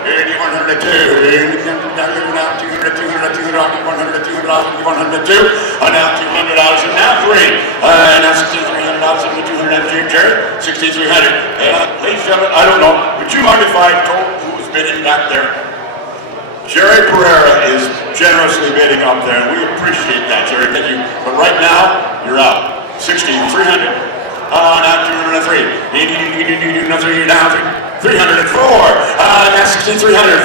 8,102, 200, 200, 200, 100, 200, 102, and now $200, and now three, and now $6,300, and $200, Jerry, $6,300. Ladies and gentlemen, I don't know. Would you mind if I told who was bidding back there? Jerry Pereira is generously bidding up there, and we appreciate that, Jerry. Thank you. But right now, you're out. 6,300. Now 203. Now 304. Now 6,300. 400.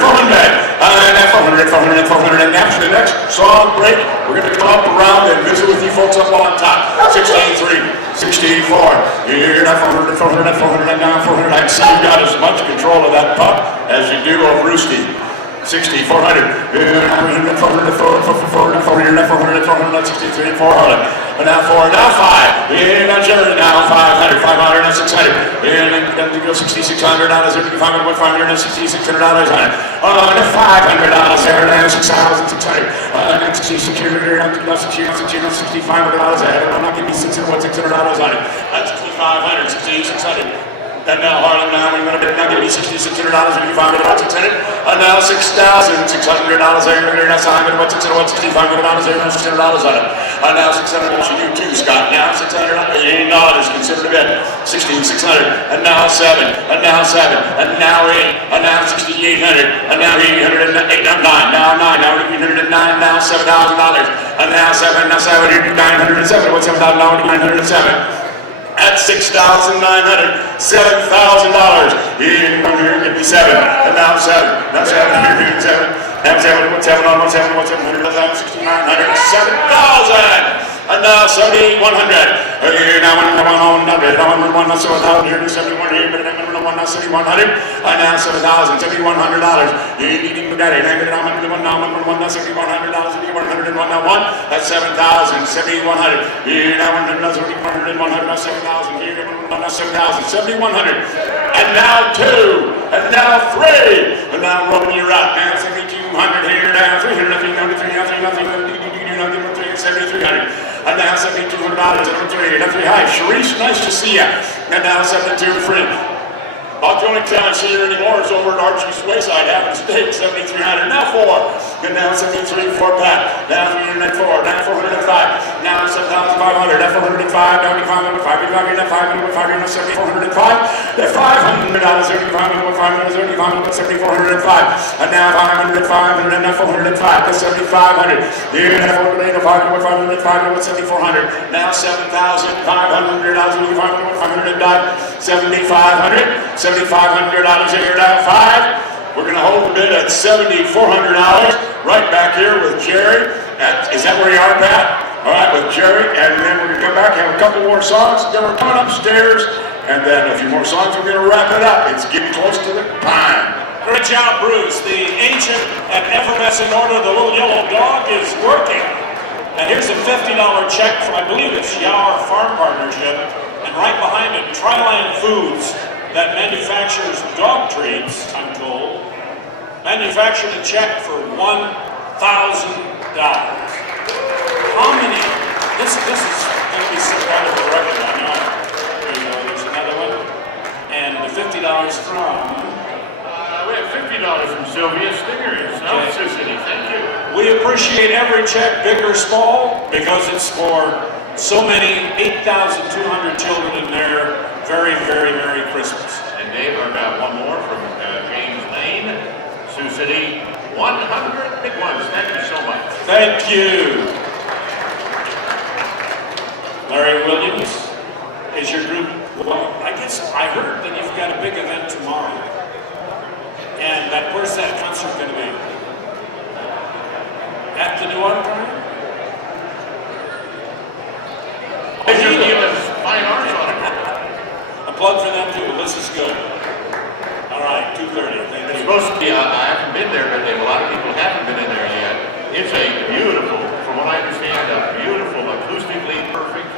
Now 400. 400. 400. And after the next song break, we're going to come up around and visit with you folks up on top. 6,300. 64. You're not 400. 400. 400. And now 400. I see you've got as much control of that pup as you do of Roosty. 60, 400, 400, 400, 400, 400, 400, 400, 63, 400, and now 4, now 5, and now Jerry, now 500, 500, now 600, and then we go 6,600, now there's 500, 500, now $6,600, now $500 there, now 6,600, now 6,600, now $6,500 ahead, I'm not giving you $600 on it, that's 6,500, 6,600. And now Harlan, now we're going to give you $6,600 and you find it about $600. And now $6,600 there, now Simon, what $600, $6,500 there, now $600 on it. And now $600 to you too, Scott. Now $600, $8 is considered a bid. $16,600, and now 7, and now 7, and now 8, and now $6,800, and now 800, and 8, now 9, now 9, now 809, now $7,000, and now 7, now 7, 907, what's $7,000, now 907. At $6,900, $7,000. Here, give me 7, and now 7, now 7, here, 7, now 7, what's 7 on 17, what's 700, now 6,900, 7,000, and now 7,100. Here, now 100, now 1, now 7,000, here, 71, here, but now 1, now 7,100, and now $7,000, $7,100. You need to get it, now 1, now 1, now $7,100, now 1, that's 7,000, 7,100. Here, now 100, now 7,100, 100, now 7,000, here, now 7,000, 7,100. And now 2, and now 3, and now Robin, you're out. Now 7,200 here, now 300, nothing, nothing, nothing, nothing, 7,300. And now $7,200, nothing high. Sharice, nice to see you. And now 7,200. About the only time I see her anymore is over at Archie's Wayside having a steak, 7,300. Now 4, and now 73 for Pat. Now 304, now 405, now 7,500, now 405, now 500, 500, now 500, 500, now 7,405, now $500, 7,500, 7,405, and now 500, 500, and now 405, that's 7,500. Here, now 400, 500, 500, 7,400, now 7,500, 500, 7,500, $7,500 here, now 5. We're going to hold the bid at $7,400 right back here with Jerry. Is that where you are, Pat? All right, with Jerry, and then we're going to come back, have a couple more songs, then we're coming upstairs, and then a few more songs, we're going to wrap it up. It's getting close to the time. Great job, Bruce. The ancient and effervescent order of the little yellow dog is working. And here's a $50 check from, I believe it's Yower Farm Partnership, and right behind it, Tryland Foods, that manufactures dog treats, I'm told, manufactured a check for $1,000. How many? This is going to be some kind of a record. I know. There you go. There's another one. And the $50 from. We have $50 from Sylvia Stinger in South Sioux City. Thank you. We appreciate every check, big or small, because it's for so many 8,200 children in Thank you. Larry Williams, is your group, well, I guess I heard that you've got a big event tomorrow. And where's that concert going to be? At the new auditorium? Bishop Nealon's Fine Arts Auditorium. A plug for them too. This is good. All right, 2:30. Thank It's you. supposed to be, I haven't been there, but a lot of people haven't been in there yet. It's a beautiful, from what I understand, a beautiful, acoustically perfect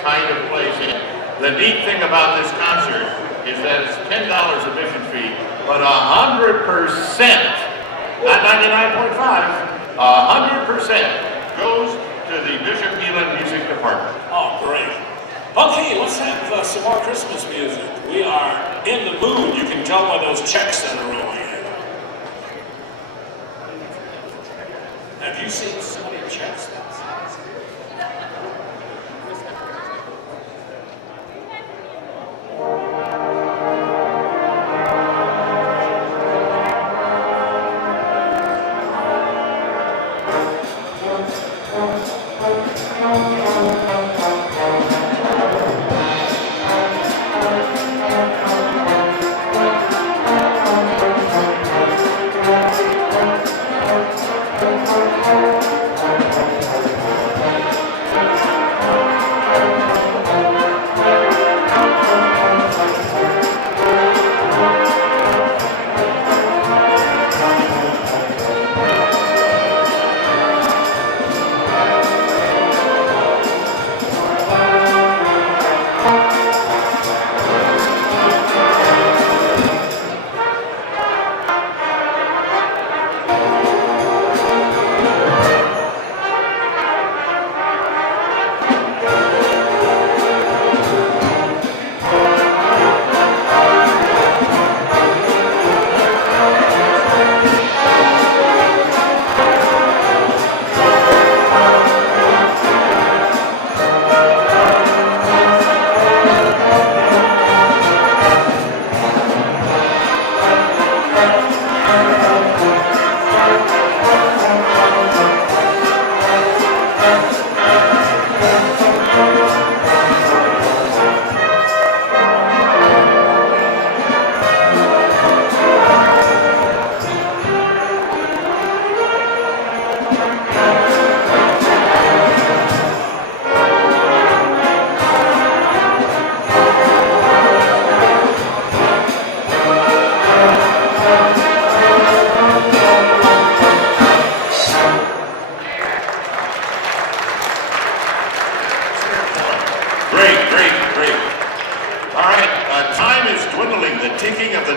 kind of place. The neat thing about this concert is that it's $10 admission fee, but 100%, not 99.5, 100% goes to the Bishop Nealon Music Department. Oh, great. Okay, let's have some more Christmas music. We are in the mood. You can tell by those checks that are rolling in. Have you seen so many checks?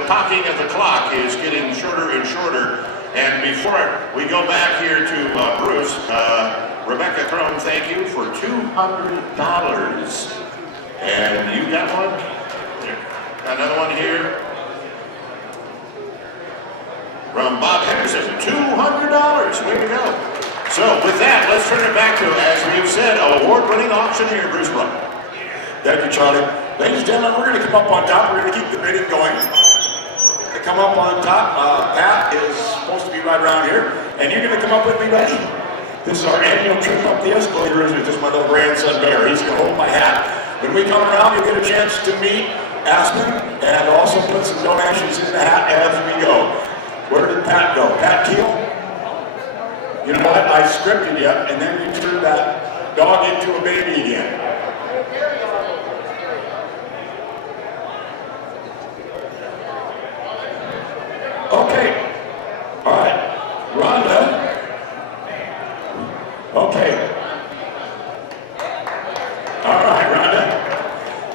Talking of the clock is getting shorter and shorter. And before we go back here to Bruce, Rebecca Crone, thank you for $200. And you got one? Another one here. From Bob Henderson, $200. Way to go. So with that, let's turn it back to, as we've said, award-winning auctioneer, Bruce Brown. Thank you, Charlie. Ladies and gentlemen, we're going to come up on top. We're going to keep the bidding going. To come up on top, Pat is supposed to be right around here, and you're going to come up with me, buddy. This is our annual trip up the escalators with just my little grandson, Bear. He's going to hold my hat. When we come around, you'll get a chance to meet Aspen and also put some donations in the hat as we go. Where did Pat go? Pat Teal? You know what? I scripted you, and then you turned that dog into a baby again. Okay. All right. Rhonda. Okay. All right, Rhonda.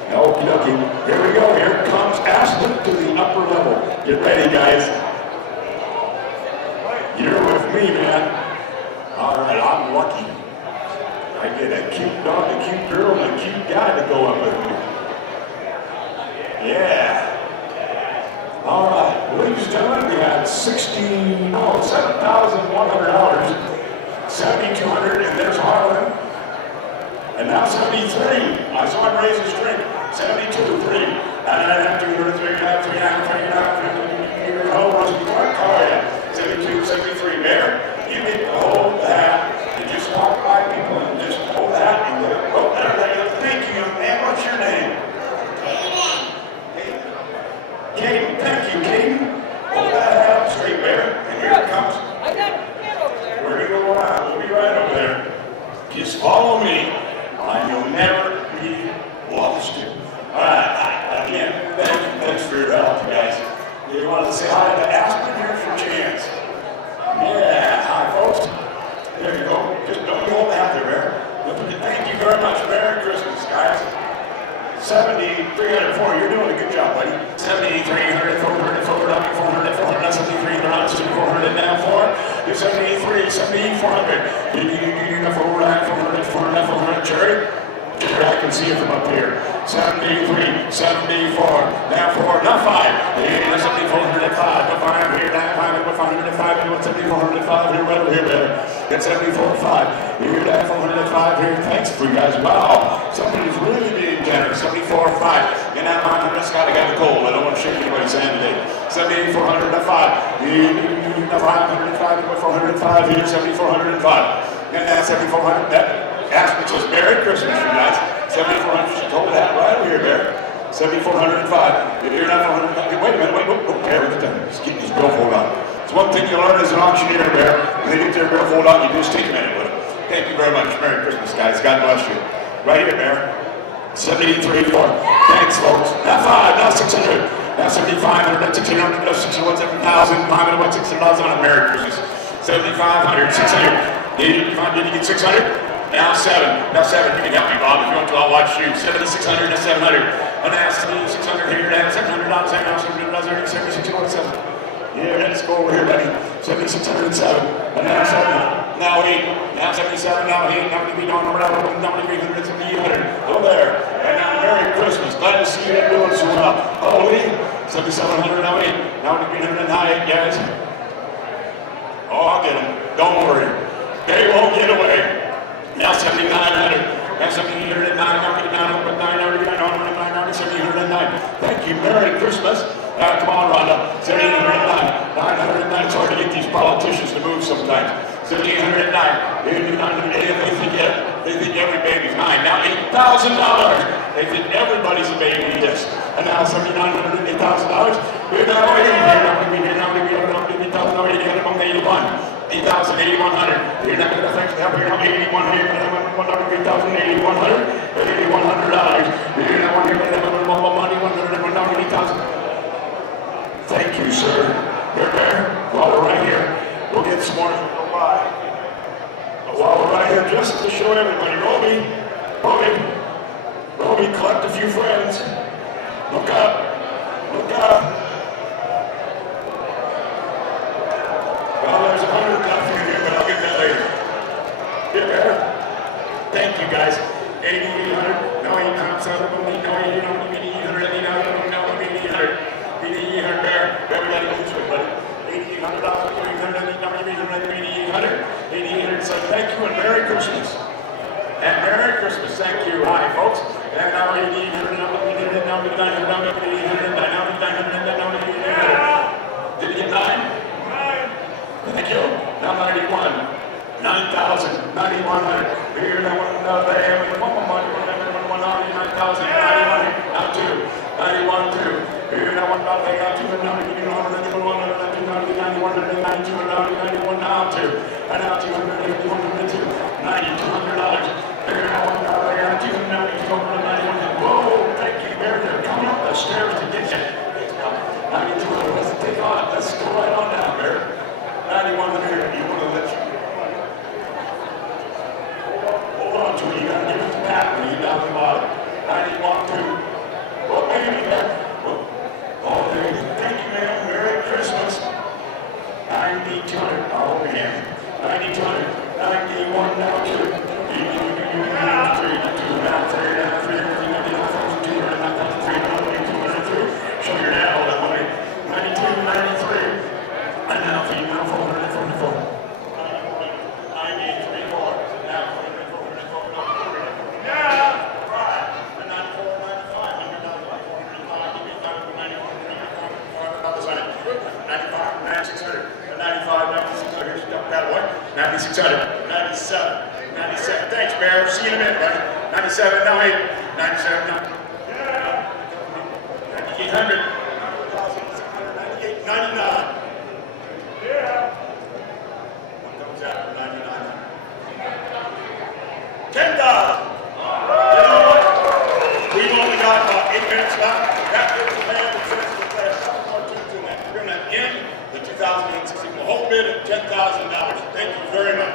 Okie dokie. Here we go. Here comes Aspen to the upper level. Get ready, guys. You're with me, man. All right, I'm lucky. I get a cute dog, a cute girl, and a cute guy to go up with me. Yeah. All right, ladies and gentlemen, we had $7,100, $7,200, and there's Harlan. And now 73. I saw him raise his drink. 72, 3. And 2, 3, 3, 3, 72, 73. Bear, you get the whole hat. You want to say hi to Aspen? Here's your chance. Yeah, hi folks. There you go. Just don't hold out there, Bear. Thank you very much. Merry Christmas, guys. 7,304. You're doing a good job, buddy. 7,300, 400, 400, 400, 400, 73, 400, now 4. 73, 7,400. 400, 400, 400, Jerry. I can see it from up here. 73, 74, now 4, now 5. 7,405, now 5, here, now 5, 505, you want 7,405, here, right over here, better. Get 74.5, here, now 405, here, thanks for you guys. Wow, somebody's really being generous. 74.5, and now I just got a cold. I don't want to shake anybody's hand today. 7,405, here, 505, 405, here, 7,405, and now 7,400, that. Aspen says, Merry Christmas, you guys. 7,400, she told that right over here, Bear. 7,405. You're not 400. Wait a minute, wait, okay, look at that. Just get these billfold out. It's one thing you learn as an auctioneer, Bear. When they get their billfold out, you just take a minute with them. Thank you very much. Merry Christmas, guys. God bless you. Right here, Bear. 7,834. Thanks, folks. Now 5, now 600. Now 7,500, now 600, now 600, 7,000, 500, 600,000. Merry Christmas. 7,500, 600. Did you get 600? Now 7. Now 7. You can help me, Bob, if you want to. I'll watch you. 7,600 to 700. And now 7,600 here. Now $700. Now $700. 7,607. Yeah, let's go over here, buddy. 7,607. And now 7. Now 8. Now 77. Now 8. Now we don't know. Now 300. 7,800. Over there. And now Merry Christmas. Glad to see you doing so well. Holy. 7,700. Now 8. Now 300. Now 8, guys. Oh, I'll get them. Don't worry. They won't get away. Now 7,900. Now 7,809. Now 909. 7,809. Thank you. Merry Christmas. Come on, Rhonda. 7,809. 909. It's hard to get these politicians to move sometimes. 7,809. They think every baby's mine. Now $8,000. They think everybody's a baby. Yes. And now $7,900. $8,000. We're now 8,000. 8,100. You're not going to thank them. You're not 8,100. 8,100. 8,100. You're not $1,000. 8,000. Thank you, sir. You're there. While we're right here, we'll get some more as we go by. But while we're right here, just to show everybody, Roby, collect a few friends. Look up. Look up. Well, there's 100 left in here, but I'll get that later. Get there. Thank you, guys. 8,800. No, 8,700. No, 8,800. 8,800. 8,800 there. Everybody goes to it, buddy. $8,800. 8,800. So thank you and Merry Christmas. And Merry Christmas. Thank you. Hi, folks. And now 8,800. Now 8,800. Now 8,800. Now 8,800. Now 8,800. Now 8,800. Did you get 9? Thank you. Now 91. 9,000. 9,100. Here, now 1,000. 9,000. 91. Now 2. 91, 2. Here, now 1,000. Now 2. Now 91. Now 2. And now 200. 202. $9,200. Here, now 1,000. 291. Whoa, thank you. They're coming up the stairs to get you. 92. Let's take on. Let's go right on down there. 91 here, you want to let you hold on to it. You got to give it to Pat when you get down the bottom. 91 2. Well, baby, oh, thank you, man. Merry Christmas. 9,200. Oh, man. 9,200. 91 now 2. 3, now 3, now 3, now 3, show your dad all that money. 92, 93. And now 3, now 444. 98, 3, 4. Now 444. Yeah! Right. And 94, 95. 100,000, 405. Give me 95, 9600. 95, 9600. Here's that boy. 9600. 97. 97. Thanks, Bear. See you in a minute, buddy. 97, now 8. 97, now. 800. 98, 99. Yeah. What comes after 99? 10,000. You know what? We've only got about 8 minutes left. That gives the man the chance to play a couple more tunes in that. $10,000. Thank you very much.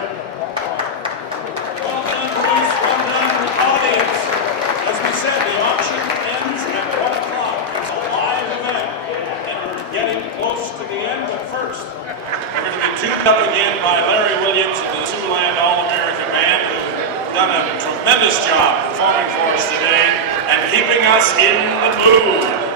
Well done, Bruce. Well done, audience. As we said, the auction ends at 1 o'clock. It's a live event, and we're getting close to the end. But first, we're going to be tuned up again by Larry Williams and the Siouxland All-American Band, who've done a tremendous job performing for us today and keeping us in the mood.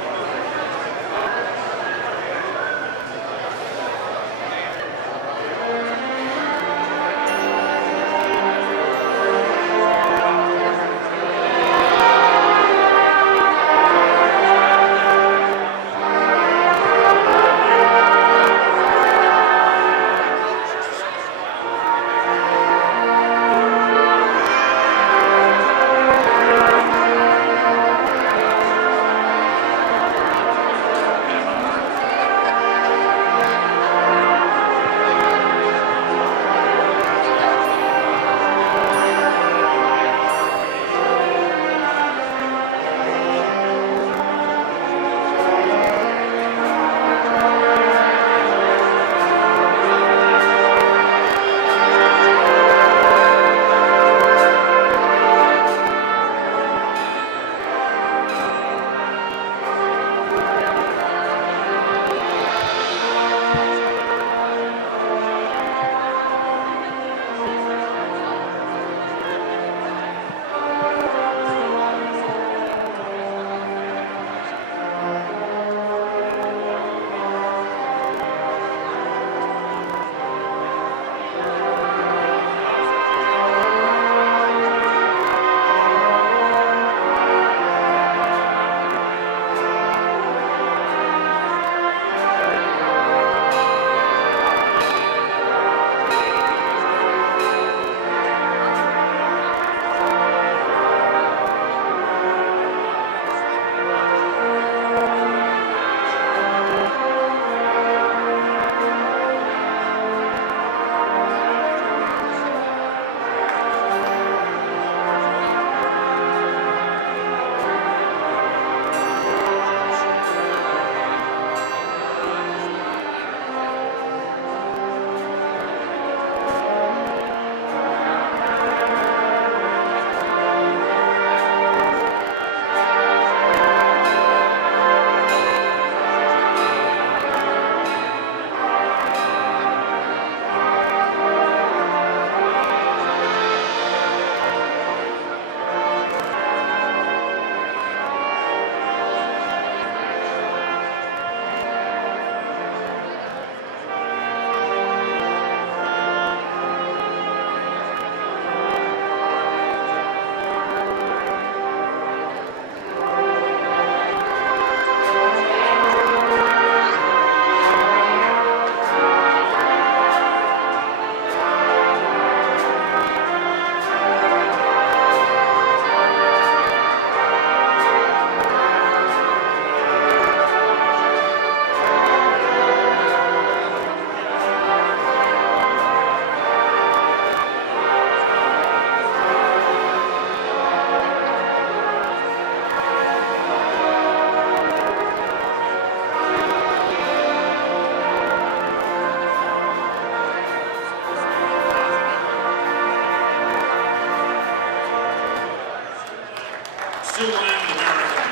Siouxland American.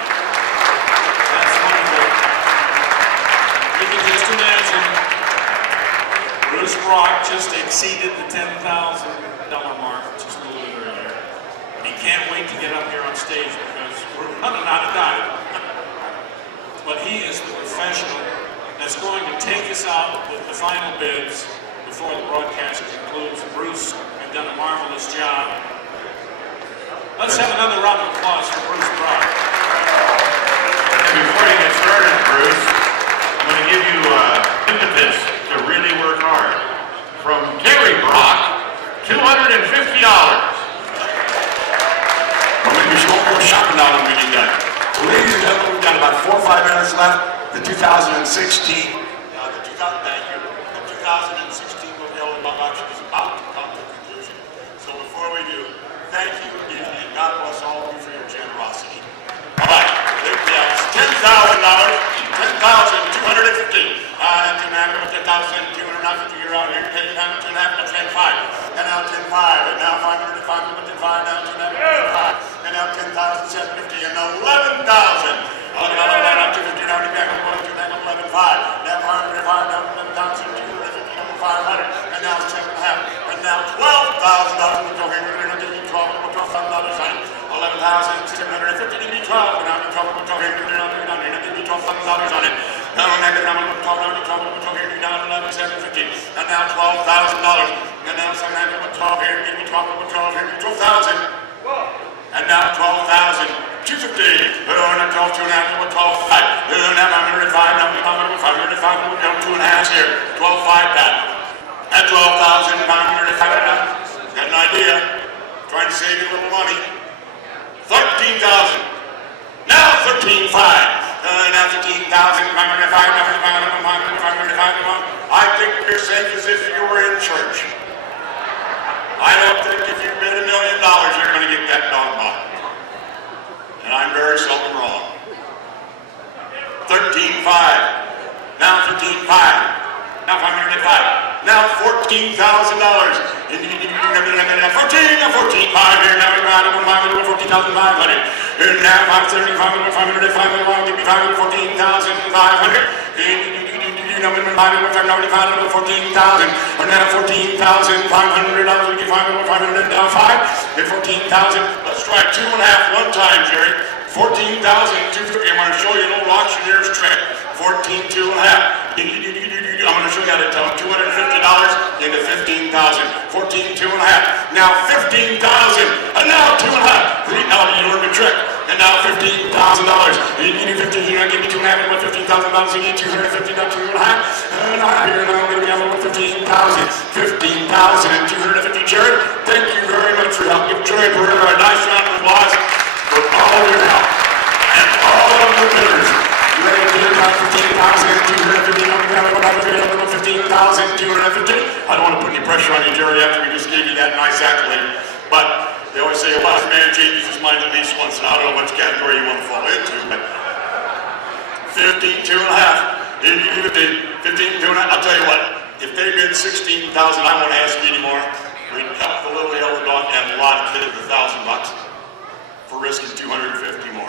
That's wonderful. You can just imagine Bruce Brock just exceeded the $10,000 mark just a little bit earlier. He can't wait to get up here on stage because we're running out of time. But he is the professional that's going to take us out with the final bids before the broadcast concludes. Bruce has done a marvelous job. Let's have another round of applause for Bruce Brock. And before you get started, Bruce, I'm going to give you impetus to really work hard. From Terry Brock, $250. Well, maybe we won't go shopping down when we get done. So ladies and gentlemen, we've got about 4 or 5 minutes left. The 2016, thank you. The 2016 Mobile auction is about to come to conclusion. So before we do, thank you again, and God bless all of you for your generosity. All right, it's $10,000, $10,250. $10,290, now 50, you're out here, take it down to 2.5, now 10.5, and now 10.5, and now 500, 500, 10.5, now 2.5, and now 10,750, and 11,000. Oh, now 250, now back on 11.5, now 500, now 11,250, now 500, and now 7.5, and now $12,000. We're talking $12,000 on it. 11,750 to be 12, and now we're talking $12,000 on it. Now we're talking down 11,750, and now $12,000, and now sometimes we're 12 here, give me 12, we're 12 here, 12,000, and now 12,000, 250, now 12, 2.5, we're 12, 5, now 505, now 505, we're down 2.5 here, 12, 5 back, at 12,505, got an idea, trying to save you a little money. 13,000. Now 13,500. Now 15,505. I think you're safe as if you were in church. I don't think if you bid $1 million, you're going to get that dog bought. And I'm very seldom wrong. 13,500. Now 13,500. Now 505. Now $14,000. 14,500 here. Now we're around 14,500. Here now 575, 500, 500, give me 14,500. Now 14,000. And now 14,500. I'll give 500 now 5. Get 14,000. Let's try 2.5 one time, Jerry. 14,250. I'm going to show you an old auctioneer's trick. 14, 2.5. I'm going to show you how to tell $250 into 15,000. 14, 2.5. Now 15,000. And now 2.5. Now you learn the trick. And now $15,000. You need 15. You're not giving me 2.5. But $15,000. You need 250. Now 2.5. And I'm here. Now I'm going to have over 15,000. 15,250. Jared, thank you very much for helping. Give Jerry Pereira a nice round of applause for all your help and all of the winners. You ready to get about 15,250? 15,250. I don't want to put any pressure on you, Jerry, after we just gave you that nice accolade. But they always say a wise man changes his mind at least once, and I don't know which category you want to fall into, but 15,250. 15,250. I'll tell you what, if they bid 16,000, I won't ask you anymore. We'd help the little yellow dog and a lot of kids $1,000 for risking 250 more.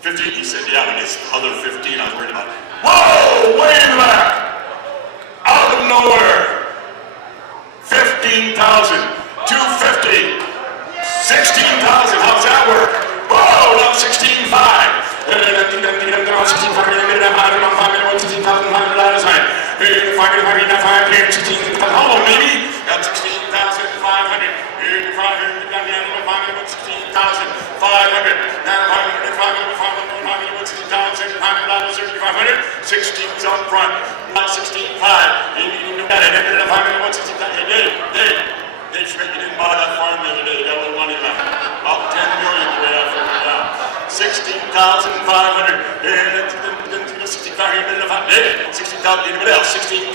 15, he said, yeah, but it's the other 15 I was worried about. Whoa, way in the back, out of nowhere, 15,000, 250, 16,000, how's that work? Whoa, now 16,500. 16,500, hello, maybe. That's 16,500. 500. Now 500. 16's up front. Not 16,500. Dave Schmidt, you didn't buy that farm the other day. You got a little money left. About 10 million the way I figured it out. 16,500. 16,000, anybody else? 16,500.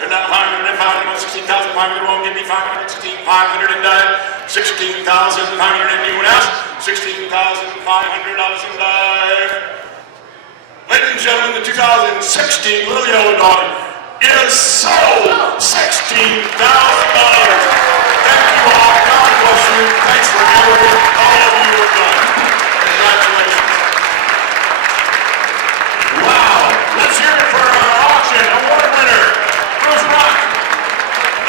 And now 500, 16,500 won't give me 500, 16,500 and dive. 16,500 anyone else? 16,500 and dive. Ladies and gentlemen, the 2016 Little Yellow Dog is sold! $16,000. Thank you all. God bless you. Thanks for everything all of you have done. Congratulations. Wow. Let's hear it for our auction award winner, Bruce Rock,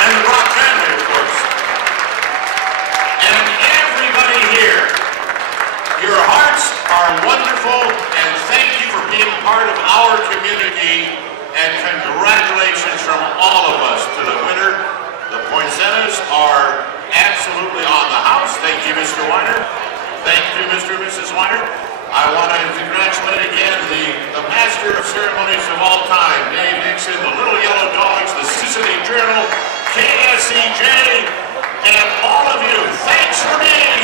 and the Rock family, of course. And everybody here, your hearts are wonderful, and thank you for being part of our community, and congratulations from all of us to the winner. The poinsettias are absolutely on the house. Thank you, Mr. Weiner. Thank you, Mr. and Mrs. Weiner. I want to congratulate again the master of ceremonies of all time, Dave Nixon, the Little Yellow Dogs, the Sioux City Journal, KSCJ, and all of you. Thanks for being